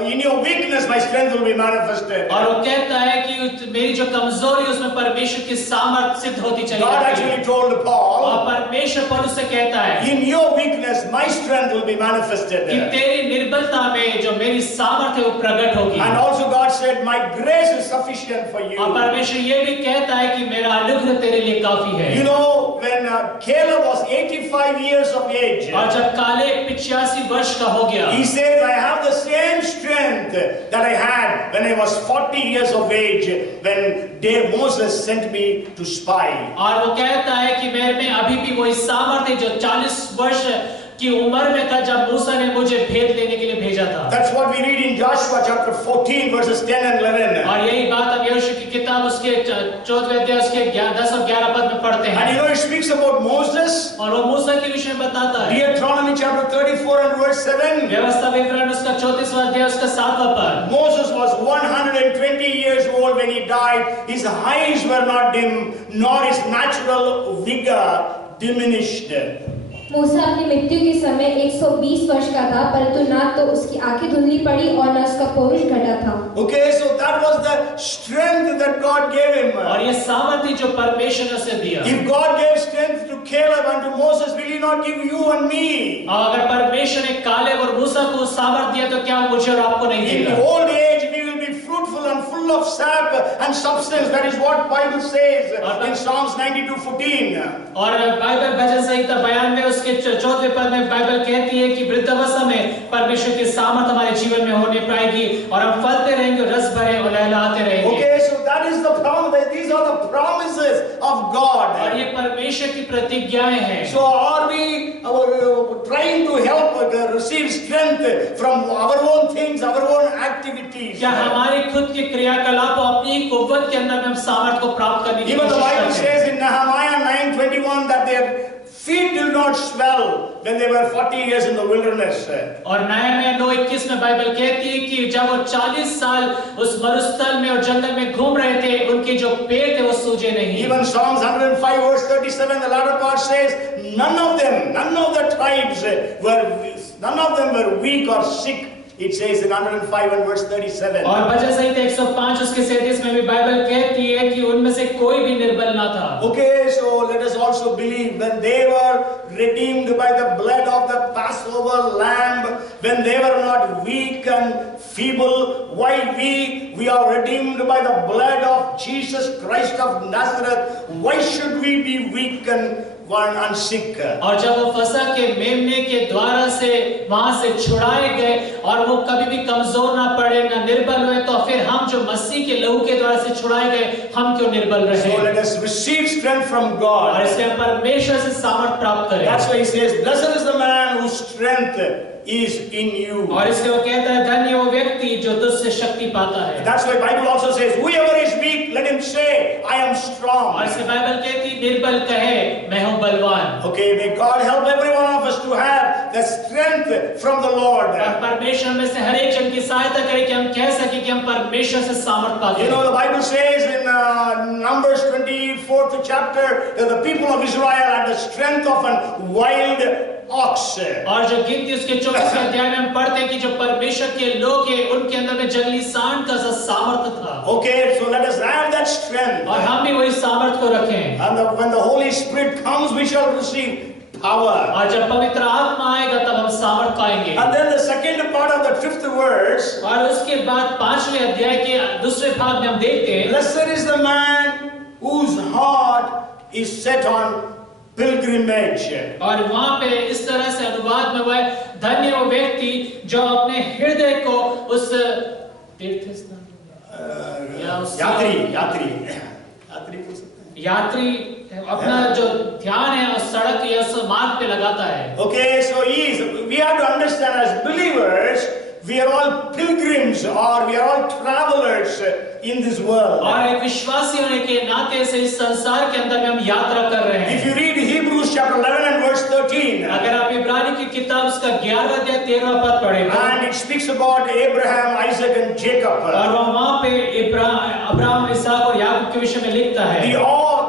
in your weakness my strength will be manifested. और वो कहता है कि मेरी जो कमजोरी उसमें परमेश्वर की सामर्थ सिद्ध होती चली God जाती है। actually told Paul, और परमेश्वर पौलुस से कहता है in your weakness my strength will be manifested. कि तेरी निर्बलता में जो मेरी सामर्थ है वो प्रकट होगी। And also God said, my grace is sufficient for you. और परमेश्वर ये भी कहता है कि मेरा अनुग्रह तेरे लिए काफी है। You know, when Caleb was 85 years of age, और जब कालेब 85 वर्ष का हो गया, he says, I have the same strength that I had when I was 40 years of age, when Moses sent me to spy. और वो कहता है कि मेरे में अभी भी वही सामर्थ्य है जो 40 वर्ष की उम्र में था जब मूसा ने मुझे भेद लेने के लिए भेजा था। That's what we read in Joshua chapter 14 verses 10 and 11. और यही बात हम यहोशू की किताब उसके 14वें अध्याय उसके 10 और 11 पद में पढ़ते हैं। And you know, it speaks about Moses. और वो मूसा के विषय में बताता है। Deuteronomy chapter 34 and verse 7. व्यवस्था विवरण उसका 34वां अध्याय उसका 7वां पद। Moses was 120 years old when he died. His eyes were not dim, nor his natural vigor diminished. मूसा अपनी मृत्यु के समय 120 वर्ष का था, परंतु ना तो उसकी आंखें धुंधली पड़ी और न उसका पौरुष घटा था। Okay, so that was the the strength that God gave him. और ये सामर्थ्य जो परमेश्वर ने उसे दिया, If God gave strength to Caleb and to Moses, will He not give you and me? और अगर परमेश्वर ने कालेब और मूसा को सामर्थ्य दिया तो क्या मुझे और आपको नहीं In देगा? old age, we will be fruitful and full of sap and substance. That is what Bible says in Psalms 92:14. और बाइबल भजन संहिता 92 उसके 4वें पद में बाइबल कहती है कि वृद्धावस्था में परमेश्वर की सामर्थ हमारे जीवन में होने पाएगी और हम फलते रहेंगे, रस भरे और लहलहाते रहेंगे। Okay, so that is the promise. These are the promises of God. और ये परमेश्वर की प्रतिज्ञाएं हैं। So are we trying to help receive strength from our own things, our own activities? क्या हमारे खुद के क्रियाकलापों अपनी कुव्वत के अंदर में हम सामर्थ को प्राप्त करने की Even the कोशिश Bible करते हैं? says in Nehemiah 9:21 that their feet did not swell when they were 40 years in the wilderness. और नहमीया 9:21 में बाइबल कहती है कि जब वो 40 साल उस मरुस्थल में और जंगल में घूम रहे थे, उनके जो पैर थे वो सूजे नहीं। Even Psalms 105 verse 37, the latter part says, none of the tribes none of them were weak or sick. It says in 105 and verse 37. और भजन संहिता 105 उसके 37 में भी बाइबल कहती है कि उनमें से कोई भी निर्बल ना था। Okay, so let us also believe when they were redeemed by the blood of the Passover lamb, when they were not weak and feeble, why we are redeemed by the blood of Jesus Christ of Nazareth, why should we be weak and sick? और जब वो फसह के मेमने के द्वारा से वहां से छुड़ाए गए और वो कभी भी कमजोर ना पड़े ना निर्बल हुए, तो फिर हम जो मसीह के लहू के द्वारा से छुड़ाए गए, हम क्यों निर्बल रहे? So let us receive strength from God. और इसलिए परमेश्वर से सामर्थ प्राप्त करें। That's why he says, blessed is the man whose strength is in you. और इसलिए वो कहता है धन्य वो व्यक्ति जो तुझसे शक्ति पाता है। That's why Bible also says, whoever is weak, let him say, I am strong. और इसलिए बाइबल कहती निर्बल कहे मैं हूँ बलवान। Okay, may God help every one of us to have the strength from the Lord. और परमेश्वर में से हर एक जन की सहायता करे कि हम कह सके कि हम परमेश्वर से सामर्थ पाते हैं। You know, the Bible says in Numbers 24th chapter that the people of Israel had the strength of a wild ox. और जो गिनती उसके 24वें अध्याय में हम पढ़ते हैं कि जो परमेश्वर के लोग हैं उनके अंदर में जंगली सांड का सा सामर्थ्य था। Okay, so let us have that strength. और हम भी वही सामर्थ्य को रखें। And when the Holy Spirit comes, we shall receive power. और जब पवित्र आत्मा आएगा तब हम सामर्थ पाएंगे। And then the second part of the 5th verse. और उसके बाद 5वें अध्याय के दूसरे भाग में हम देखते हैं Blessed is the man whose heart is set on pilgrimage. और वहाँ पे इस तरह से अनुवाद में वह धन्य वो व्यक्ति जो अपने हृदय को उस तीर्थ स्थान या उस यात्री अपना जो ध्यान है उस सड़क या उस मार्ग पे लगाता है। Okay, so we have to understand as believers, we are all pilgrims or we are all travelers in this world. और एक विश्वासी होने के नाते से इस संसार के अंदर में हम यात्रा कर रहे हैं। If you read Hebrews chapter 11 and verse 13, अगर आप इब्रानी की किताब उसका 11वां अध्याय 13वां पद पढ़ेंगे, and it speaks about Abraham, Isaac and Jacob. और वहाँ पे अब्राहम, इसहाक और याकूब के विषय में लिखता है।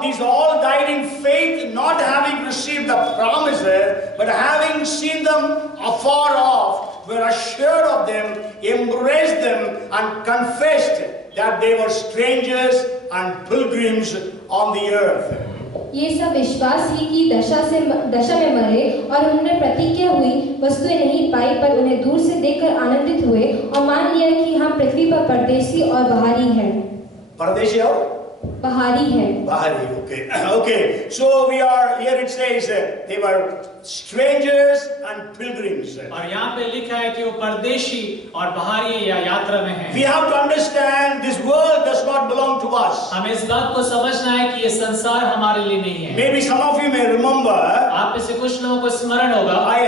These all died in faith, not having received the promises, but having seen them afar off, were assured of them, embraced them, and confessed that they were strangers and pilgrims on the earth. ये सब विश्वास ही की दशा में मरे और उन्होंने प्रतिज्ञा हुई वस्तुएं नहीं पाई, पर उन्हें दूर से देखकर आनंदित हुए और मान लिया कि हम पृथ्वी पर परदेशी और बाहरी हैं। परदेशी और बाहरी है। बाहरी, okay. Okay, so we are here. It says they were strangers and pilgrims. और यहाँ पे लिखा है कि वो परदेशी और बाहरी या यात्रा में हैं। We have to understand this world does not belong to us. हमें इस बात को समझना है कि ये संसार हमारे लिए नहीं है। Maybe some of you may remember. आप में से कुछ लोगों को स्मरण होगा। I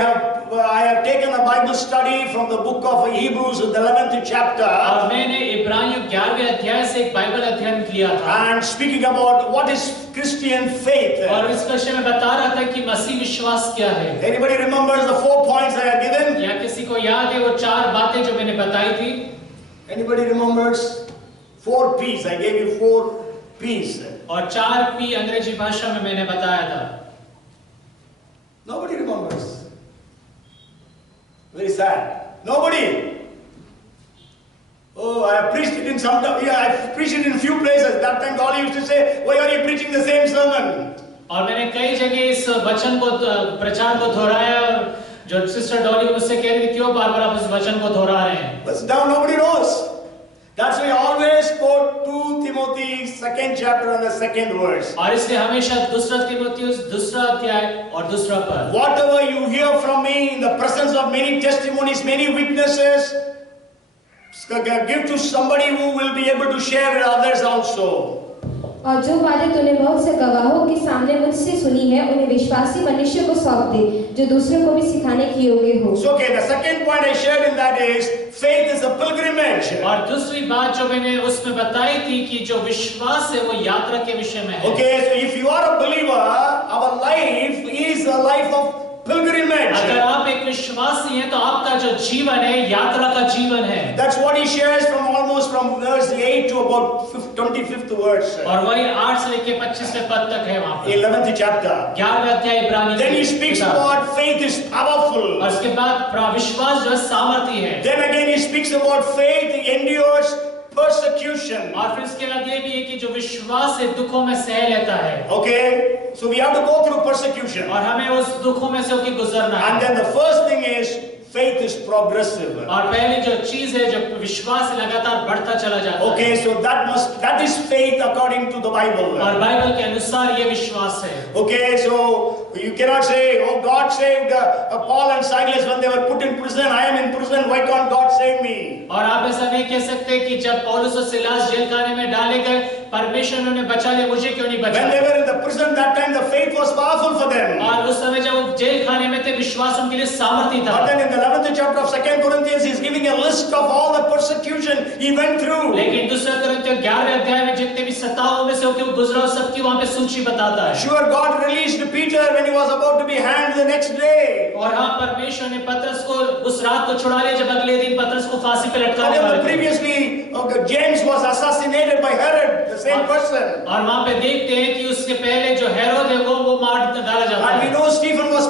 have taken a Bible study from the book of Hebrews, the 11th chapter. और मैंने इब्रानियों 11वें अध्याय से एक बाइबल अध्ययन किया था। And speaking about what is Christian faith. और इस विषय में बता रहा था कि मसीह विश्वास क्या है। Anybody remembers the 4 points I have given? या किसी को याद है वो 4 बातें जो मैंने बताई थी? Anybody remembers 4 P's? I gave you 4 P's. और 4 P अंग्रेजी भाषा में मैंने बताया था। Nobody remembers. Very sad. Nobody. Oh, I have preached it in some. Yeah, I have preached it in few places. That time Dolly used to say, "Why are you preaching the same sermon?" और मैंने कई जगह इस वचन को प्रचार को दोहराया और जो सिस्टर डॉली मुझसे कह रही थी क्यों बार-बार आप इस वचन को दोहरा रहे हैं? But now nobody knows. That's why I always quote 2 Timothy 2nd chapter and the 2nd verse. और इसलिए हमेशा दूसरा तीमुथियुस दूसरा अध्याय और दूसरा पद. Whatever you hear from me in the presence of many testimonies, many witnesses, give to somebody who will be able to share with others also. और जो बातें तूने बहुत से गवाहों के सामने मुझसे सुनी है उन्हें विश्वासी मनुष्य को सौंप दे जो दूसरों को भी सिखाने के योग्य हो. So okay, the second point I shared in that is faith is a pilgrimage. और दूसरी बात जो मैंने उसमें बताई थी कि जो विश्वास है वो यात्रा के विषय में है. Okay, so if you are a believer, our life is a life of pilgrimage. अगर आप एक विश्वासी हैं तो आपका जो जीवन है यात्रा का जीवन है. That's what he shares from verse 8 to about 25th verse. और वही 8 से लेकर 25वें पद तक है वहाँ पर. 11th chapter. 11वें अध्याय इब्रानी. Then he speaks about faith is powerful. और उसके बाद विश्वास जो सामर्थी है. Then again he speaks about faith endures persecution. और फिर इसके बाद ये भी है कि जो विश्वास है दुखों में सह लेता है. Okay, so we have to go through persecution. और हमें उस दुखों में से होकर गुजरना है. And then the first thing is faith is progressive. और पहली जो चीज है जो विश्वास लगातार बढ़ता चला जाता है. Okay, so that is faith according to the Bible. और बाइबल के अनुसार ये विश्वास है. Okay, so you cannot say, oh, God saved Paul and Silas when they were put in prison. I am in prison. Why can't God save me? और आप ऐसा नहीं कह सकते कि जब पौलुस और सिलास जेल खाने में डाले गए परमेश्वर उन्होंने बचा लिया मुझे क्यों नहीं बचा? When they were in the prison that time the faith was powerful for them. और उस समय जब वो जेल खाने में थे विश्वास उनके लिए सामर्थी था. But then in the 11th chapter of 2 Corinthians he is giving a list of all the persecution he went through. लेकिन दूसरा कुरिन्थियों 11वें अध्याय में जितने भी सताओं में से होकर गुजरा सबकी वहाँ पे सूची बताता है. Sure, God released Peter when he was about to be hanged the next day. और हाँ परमेश्वर ने पतरस को उस रात को छुड़ा लिया जब अगले दिन पतरस को फांसी पे लटकाने वाले थे. Previously James was assassinated by Herod, the same person. और वहाँ पे देखते हैं कि उसके पहले जो हेरोद है वो मार डाला जाता है. And we know Stephen was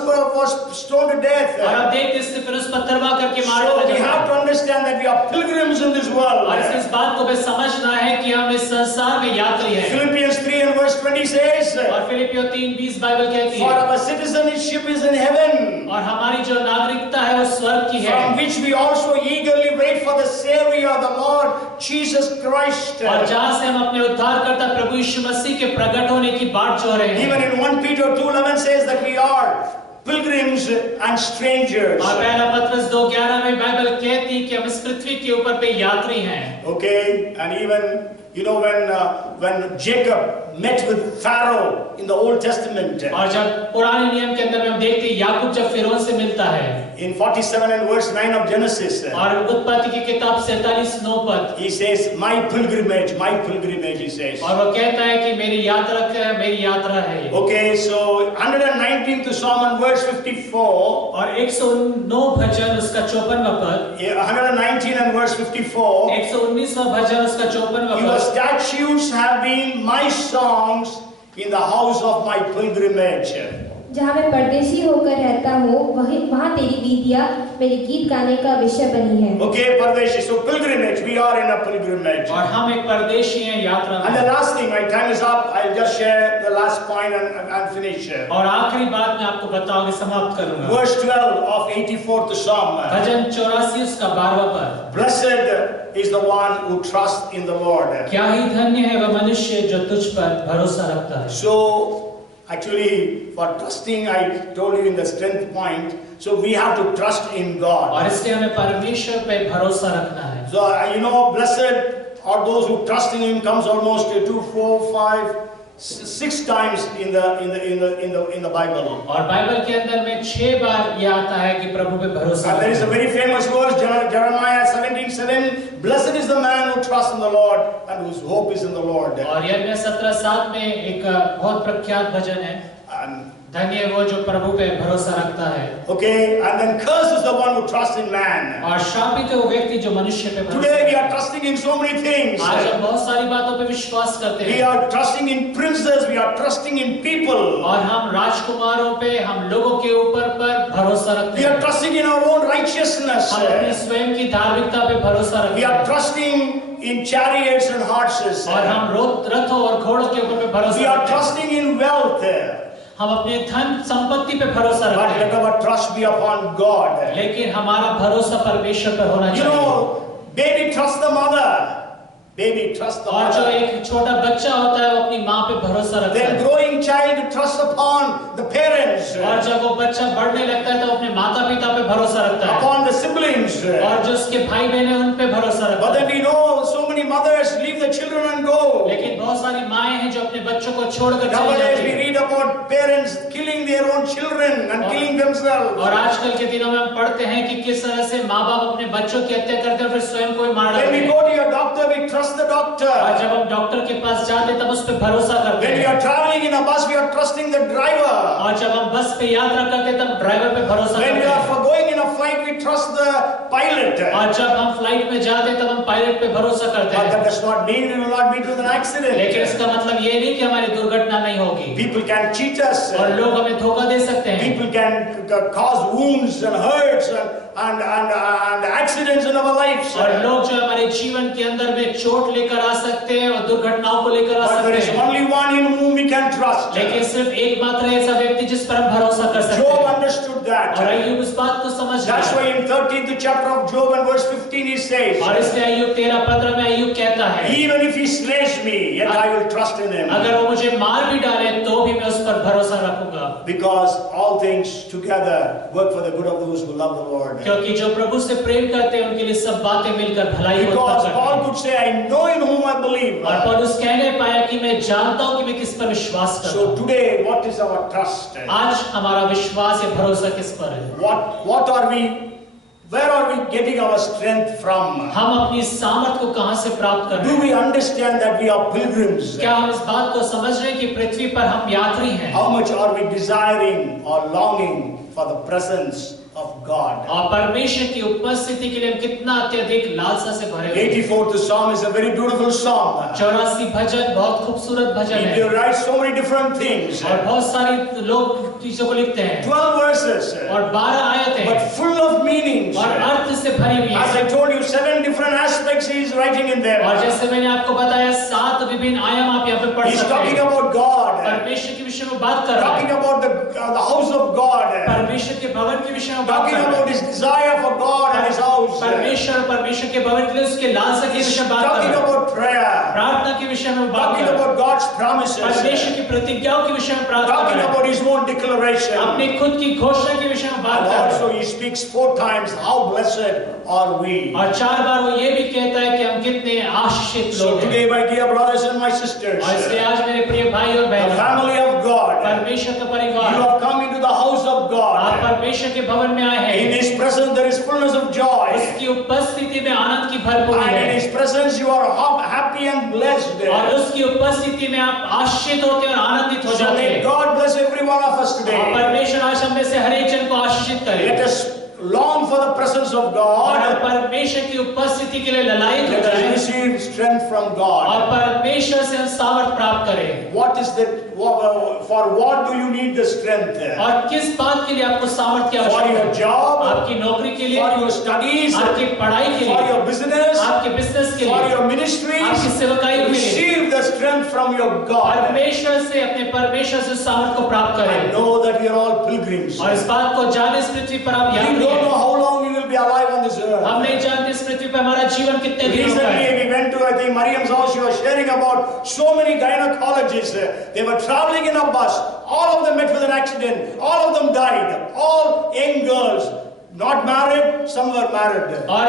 stoned to death. और आप देखते हैं स्टीफन उस पत्थरवा करके मारा So जाता we है. have to understand that we are pilgrims in this world. और इस बात को भी समझना है कि हम इस संसार में यात्री हैं. Philippians 3 and verse 20 says, और फिलिपियों 3:20 बाइबल कहती for है. our citizenship is in heaven, और हमारी जो नागरिकता है वो स्वर्ग की है. from which we also eagerly wait for the Savior, the Lord Jesus Christ. और जहाँ से हम अपने उद्धारकर्ता प्रभु यीशु मसीह के प्रकट होने की बात जो रहे हैं. Even in 1 Peter 2:11 says that we are pilgrims and strangers. और पहला पत्रस 2:11 में बाइबल कहती है कि हम इस पृथ्वी के ऊपर पे यात्री हैं. Okay, and even when Jacob met with Pharaoh in the Old Testament. और जब पुराने नियम के अंदर हम देखते हैं याकूब जब फिरौन से मिलता है. In 47 and verse 9 of Genesis. और उत्पत्ति की किताब 47:9 पद. He says, my pilgrimage, he says. और वो कहता है कि मेरी यात्रा है. Okay, so 119th Psalm and verse 54. और 109 भजन उसका 54वां पद. 119 and verse 54. 119वां भजन उसका 54वां Your पद. statutes have been my songs in the house of my pilgrimage. जहाँ मैं परदेशी होकर रहता हूँ वहाँ तेरी विधियाँ मेरे गीत गाने का विषय बनी है. Okay, परदेशी. So pilgrimage, we are in a pilgrimage. और हम एक परदेशी हैं यात्रा में. And the last thing, my time is up. I'll just share the last point and finish. और आखिरी बात मैं आपको बताऊंगा समाप्त करूंगा. Verse 12 of 84th Psalm. भजन 84 उसका 12वां पद. Blessed is the one who trusts in the Lord. क्या ही धन्य है वह मनुष्य जो तुझ पर भरोसा रखता है. So actually, for trusting, I told you in the strength point. So we have to trust in God. और इसलिए हमें परमेश्वर पे भरोसा रखना है. So blessed are those who trust in Him. Comes almost 2, 4, 5, 6 times in the Bible. और बाइबल के अंदर में 6 बार ये आता है कि प्रभु पे भरोसा. And there is a very famous verse, Jeremiah 17:7. Blessed is the man who trusts in the Lord and whose hope is in the Lord. और यिर्मयाह 17:7 में एक बहुत प्रख्यात भजन है. And धन्य है वो जो प्रभु पे भरोसा रखता है। Okay, and then curse is the one who trusts in man. और शापित है वो व्यक्ति जो मनुष्य पे भरोसा Today we करता are है। trusting in so many things. आज हम बहुत सारी बातों पे विश्वास करते We हैं are trusting in princes, we are trusting in people. और हम राजकुमारों पे, हम लोगों के ऊपर पर भरोसा रखते We are हैं। trusting in our own righteousness. हम अपनी स्वयं की धार्मिकता पे भरोसा We रखते are हैं trusting in chariots and horses. और हम रथों और घोड़ों के ऊपर पे भरोसा We are रखते हैं। trusting in wealth. हम अपने धन संपत्ति पे भरोसा But रखते let हैं, our trust be upon God. लेकिन हमारा भरोसा परमेश्वर पर होना You चाहिए। know, baby trusts the mother. Baby trusts the और जो mother. एक छोटा बच्चा होता है वो अपनी माँ पे भरोसा रखता Then है growing child trusts upon the parents, और जब वो बच्चा बढ़ने लगता है तो अपने माता पिता पे भरोसा रखता है upon the siblings. और जो उसके भाई बहन है उन पे भरोसा रखता But है। then we know so many mothers leave the children and go. लेकिन बहुत सारी माएं हैं जो अपने बच्चों को छोड़कर चली Nowadays जाती we हैं। read about parents killing their own children and killing themselves. और आजकल के दिनों में हम पढ़ते हैं कि किस तरह से माँ बाप अपने बच्चों की हत्या करते हैं और फिर स्वयं को ही मार When डालते we हैं। go to your doctor, we trust the doctor. और जब हम डॉक्टर के पास जाते तब उस पर भरोसा करते When we हैं are traveling in a bus, we are trusting the driver. और जब हम बस पे यात्रा करते तब ड्राइवर पे भरोसा When we करते are हैं for going in a flight, we trust the pilot. और जब हम फ्लाइट में जाते तब हम पायलट पे भरोसा करते But हैं। that does not mean we will not meet with an लेकिन accident. इसका मतलब ये नहीं कि हमारी दुर्घटना नहीं होगी People can cheat us. और लोग हमें धोखा दे सकते हैं। People can cause wounds and hurts and accidents in our lives. और लोग जो हमारे जीवन के अंदर में चोट लेकर आ सकते हैं और दुर्घटनाओं को लेकर आ But there सकते is हैं। only one in whom we can trust. लेकिन सिर्फ एकमात्र ऐसा व्यक्ति जिस पर हम भरोसा कर सकते Job हैं understood और that. अय्यूब इस बात को समझ That's गया। why in 13th chapter of Job and verse 15 he says, और इसलिए अय्यूब 13:15 में अय्यूब कहता है even if he slays me, yet I will trust in him. अगर वो मुझे मार भी डाले तो भी मैं उस पर भरोसा रखूंगा Because all things together work for the good of those who love the Lord. क्योंकि जो प्रभु से प्रेम करते हैं उनके लिए सब बातें मिलकर भलाई को Because उत्पन्न Paul करती हैं। could say, I know in whom I believe. और पौलुस कहने पाया कि मैं जानता हूं कि मैं किस पर विश्वास करता So हूं। today, what is our trust? आज हमारा विश्वास या भरोसा किस पर है? What are we, where are we getting our strength from? हम अपनी सामर्थ को कहां से प्राप्त कर रहे Do हैं? we understand that we are pilgrims? क्या हम इस बात को समझ रहे हैं कि पृथ्वी पर हम यात्री हैं How much are we desiring or longing for the presence of God? और परमेश्वर की उपस्थिति के लिए हम कितना अत्यधिक लालसा से भरे हुए हैं। 84th Psalm is a very beautiful psalm. 84 भजन बहुत खूबसूरत भजन He है writes so many different things. और बहुत सारे लोग चीजों को लिखते हैं 12 verses, और 12 आयतें but full of meanings. और अर्थ से भरी हुई As है। I told you, 7 different aspects he is writing in there. और जैसे मैंने आपको बताया 7 विभिन्न आयाम आप यहाँ पे पढ़ He's सकते talking हैं। about God, परमेश्वर के विषय में बात कर रहा talking है, about the house of God, परमेश्वर के भवन के विषय में बात talking कर रहा about है, his desire for God and his house, परमेश्वर और परमेश्वर के भवन के लिए उसके लालसा के विषय में बात कर talking रहा है, about prayer, प्रार्थना के विषय में बात talking कर रहा है, about God's promises, परमेश्वर की प्रतिज्ञाओं के विषय में बात कर talking रहा है, about his own declaration. अपनी खुद की घोषणा के विषय में बात And कर रहा है। also he speaks 4 times, how blessed are we. और 4 बार वो ये भी कहता है कि हम कितने आशीषित So लोग हैं। today, my dear brothers and my sisters, और इसलिए आज मेरे प्रिय भाई और the बहनों, family of God, परमेश्वर का you परिवार, have come into the house of आप God. परमेश्वर के भवन में आए In हैं। his presence there is fullness of joy. उसकी उपस्थिति में आनंद की भरपूरी And in है his presence you are happy and blessed. और उसकी उपस्थिति में आप आशीषित होते हैं और आनंदित हो So जाते may हैं। God bless every one of us और today. परमेश्वर आज हम में से हर एक जन को आशीषित करे Let us long for the presence of और God. परमेश्वर की उपस्थिति के लिए ललायत हो Let us जाए receive strength from और God. परमेश्वर से हम सामर्थ प्राप्त करें। What is that? For what do you need the strength? और किस बात के लिए आपको सामर्थ की For आवश्यकता your है? job, आपकी नौकरी के लिए, for your studies, आपकी पढ़ाई के for लिए, your business, आपके बिजनेस के for लिए, your आपकी ministries. सेवकाई के लिए। Receive the strength from your God. परमेश्वर से, अपने परमेश्वर से सामर्थ को प्राप्त I करें know that we are all pilgrims. और इस बात को जाने इस पृथ्वी पर आप We यात्री don't हैं। know how long we will be alive on this earth. हम नहीं जानते इस पृथ्वी पर हमारा जीवन कितने दिनों का है। Recently, we went to, I think, Mariam's house. She was sharing about so many gynecologists. They were traveling in a bus. All of them met with an accident. All of them died. All young girls. Not married, some were married. और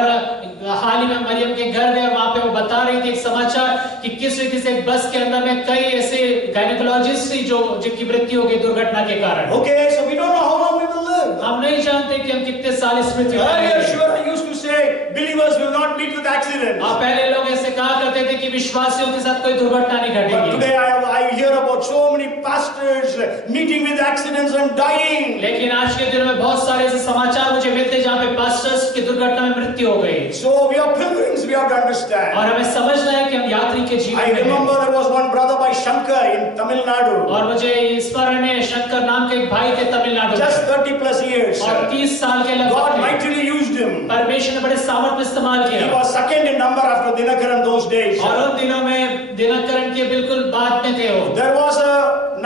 हाल ही में मरियम के घर गए, वहां पे वो बता रही थी एक समाचार कि किस रीति से एक बस के अंदर में कई ऐसे गायनेकोलॉजिस्ट थी जो जिनकी मृत्यु हो गई दुर्घटना के कारण। Okay, so we don't know how long we will live. हम नहीं जानते कि हम कितने साल इस पृथ्वी पर Earlier, रहेंगे। sure, I used to say believers will not meet with accidents. पहले लोग ऐसे कहा करते थे कि विश्वासियों के साथ कोई दुर्घटना नहीं But घटेगी, today I hear about so many pastors meeting with accidents and dying. लेकिन आज के दिनों में बहुत सारे ऐसे समाचार मुझे मिलते हैं जहाँ पे पास्टर्स की दुर्घटना में मृत्यु हो गई। So we are pilgrims, we have to understand. और हमें समझना है कि हम यात्री के जीवन I में हैं। remember there was one brother by Shankar in Tamil Nadu. और मुझे स्मरण है शंकर नाम के एक भाई थे तमिलनाडु Just में 30 plus years. और 30 साल के God लगभग थे। mightily used him. परमेश्वर ने बड़े सामर्थ में इस्तेमाल He किया was second in number after Dinakaran those days. और उन दिनों में दिनकरण के बिल्कुल बाद में थे वो। There was a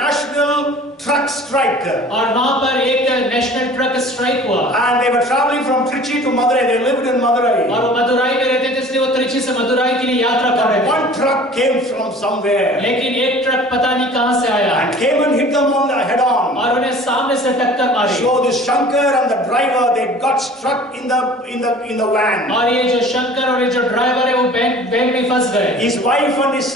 national truck strike. और वहाँ पर एक नेशनल ट्रक स्ट्राइक हुआ And they were traveling from Trichy to Madurai. They lived in Madurai. और वो मदुराई में रहते थे इसलिए वो त्रिची से मदुराई के लिए यात्रा कर रहे थे। One truck came from somewhere लेकिन एक ट्रक पता नहीं कहाँ से आया and came and hit them on the head on. और उन्हें सामने से टक्कर मारी So this Shankar and the driver, they got struck in the van. और ये जो शंकर और ये जो ड्राइवर है वो वैन में फंस गए His wife and his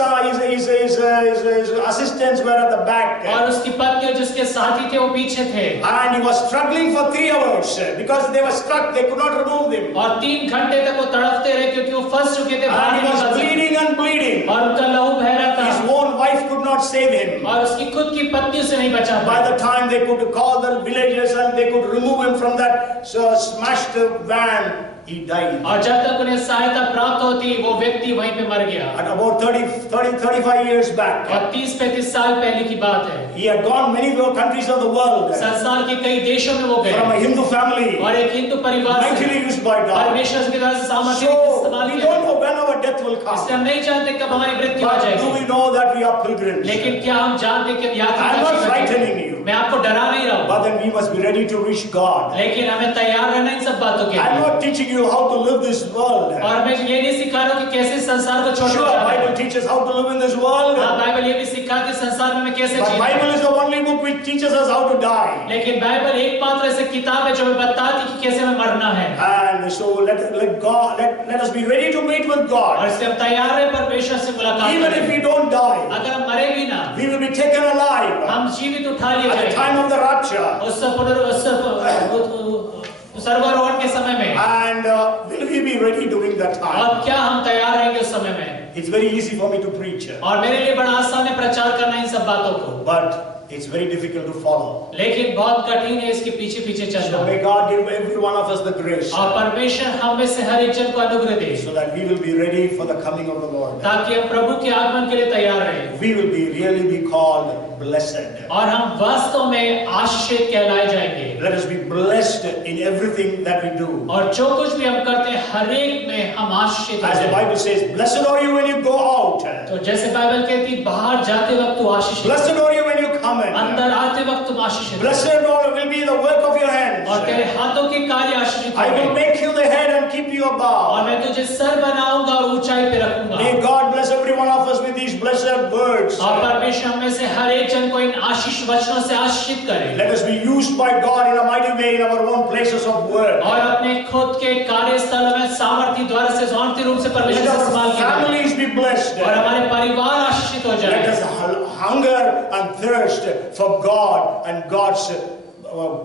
assistants were at the back. और उसकी पत्नी और जिसके साथी थे वो पीछे थे And he was struggling for 3 hours because they were stuck. They could not remove him. और 3 घंटे तक वो तड़पते रहे क्योंकि वो फंस चुके थे And he was bleeding and bleeding. और उनका लहू बह रहा था His own wife could not save him. और उसकी खुद की पत्नी उसे नहीं बचा By pi the time they could call the villagers and they could remove him from that smashed van, he died. और जब तक उन्हें सहायता प्राप्त होती वो व्यक्ति वहीं पे मर गया At about 35 years back, और 30-35 साल पहले की बात है he had gone many countries of the world संसार के कई देशों में वो गए from a Hindu family, और एक हिंदू परिवार से mightily used by God. परमेश्वर के द्वारा सामर्थ्य So इस्तेमाल we किया don't know when our death will इसलिए come. हम नहीं जानते कब हमारी मृत्यु आ But do जाएगी we know that we are pilgrims? लेकिन क्या हम जानते कि हम यात्री I'm का not जीवन frightening जीते? you. मैं आपको डरा नहीं रहा हूँ But then we must be ready to reach God. लेकिन हमें तैयार रहना इन सब बातों के I'm लिए not teaching you how to live this world. और मैं ये नहीं सिखा रहा हूँ कि कैसे संसार को Sure, छोड़ना है Bible teaches how to live in this world. हाँ बाइबल ये भी सिखा कि संसार में हमें कैसे But जीना है Bible is the only book which teaches us how to die. लेकिन बाइबल एकमात्र ऐसी किताब है जो हमें बताती कि कैसे हमें मरना है And so let us be ready to meet with और God. इससे हम तैयार रहे परमेश्वर से मुलाकात Even if करने we don't die, अगर हम मरे भी ना we will be taken alive हम जीवित उठा लिए at the जाएंगे time of the rapture. उस सर्वारोहण के समय में And will we be ready during that time? और क्या हम तैयार रहेंगे उस समय में It's very easy for me to preach, और मेरे लिए बड़ा आसान है प्रचार करना इन सब बातों को but it's very difficult to follow. लेकिन बहुत कठिन है इसके पीछे पीछे So चलना may God give every one of us the grace और परमेश्वर हम में से हर एक जन को अनुग्रह दे so that we will be ready for the coming of the Lord. ताकि हम प्रभु के आगमन के लिए तैयार रहें We will really be called blessed. और हम वास्तव में आशीषित कहलाए जाएंगे Let us be blessed in everything that we do. और जो कुछ भी हम करते हैं हर एक में हम आशीषित As the हैं Bible says, blessed are you when you go out. तो जैसे बाइबल कहती बाहर जाते वक्त तू आशीषित Blessed are you when you come in. अंदर आते वक्त तुम आशीषित Blessed will be the work of your और तेरे hands. हाथों के कार्य आशीषित I will होंगे make you the head and keep you और above. मैं तुझे सर बनाऊंगा और ऊंचाई पे रखूंगा May God bless every one of us with these blessed words. और परमेश्वर हम में से हर एक जन को इन आशीष वचनों से आशीषित करे Let us be used by God in a mighty way in our own places of work. और अपने खुद के कार्यस्थल में सामर्थ्य द्वारा से सामर्थ्य रूप से परमेश्वर Let से इस्तेमाल our किया जाए families be blessed. और हमारे परिवार आशीषित हो Let जाए us hunger and thirst for God and God's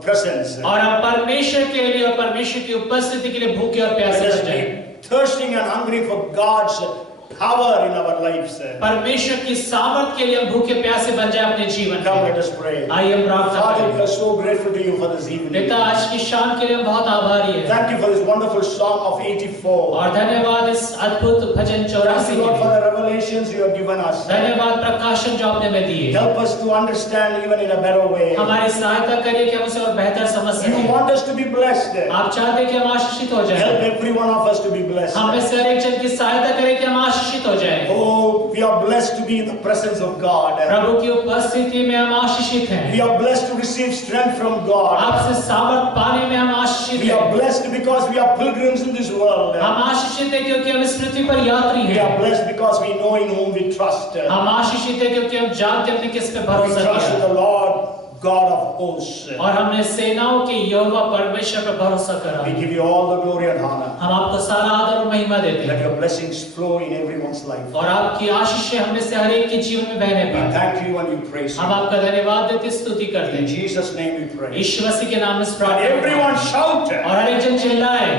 presence. और हम परमेश्वर के लिए और परमेश्वर की उपस्थिति के लिए भूखे और Let प्यासे us बन जाए be thirsting and hungry for God's power in our lives. परमेश्वर की सामर्थ के लिए हम भूखे प्यासे बन जाए अपने जीवन Come, में let us pray. आइए हम प्रार्थना Father, we करें are so grateful to you for this evening. पिता आज की शाम के लिए हम बहुत आभारी हैं Thank you for this wonderful Psalm of 84. और धन्यवाद इस अद्भुत भजन 84 Thank के you, Lord, for लिए the revelations you have given us. धन्यवाद प्रकाशन जो आपने में दिए Help us to understand even in a better way. हमारी सहायता करिए कि हम उसे और बेहतर समझ You सकें want us to be blessed. आप चाहते हैं कि हम आशीषित हो Help जाएं every one of us to be blessed. हम में से हर एक जन की सहायता करें कि हम आशीषित हो जाएं Oh, we are blessed to be in the presence of God. प्रभु की उपस्थिति में हम आशीषित हैं We are blessed to receive strength from God. आपसे सामर्थ पाने में हम आशीषित We are हैं blessed because we are pilgrims in this world. हम आशीषित हैं क्योंकि हम इस पृथ्वी पर यात्री We are हैं blessed because we know in whom we trust. We हम आशीषित हैं क्योंकि हम जानते हैं हमने किस पे भरोसा trust in किया the Lord God of hosts. और हमने सेनाओं के यहोवा परमेश्वर पर भरोसा करा We give you all the glory and honor. हम आपको सारा आदर और महिमा देते Let हैं your blessings flow in everyone's life. और आपकी आशीषें हम में से हर एक के जीवन में बहने We पाए thank you and we praise हम you. आपका धन्यवाद देते स्तुति करते In हैं Jesus' name we pray. यीशु मसीह के नाम से And प्रार्थना everyone shout, और हर एक जन चिल्लाए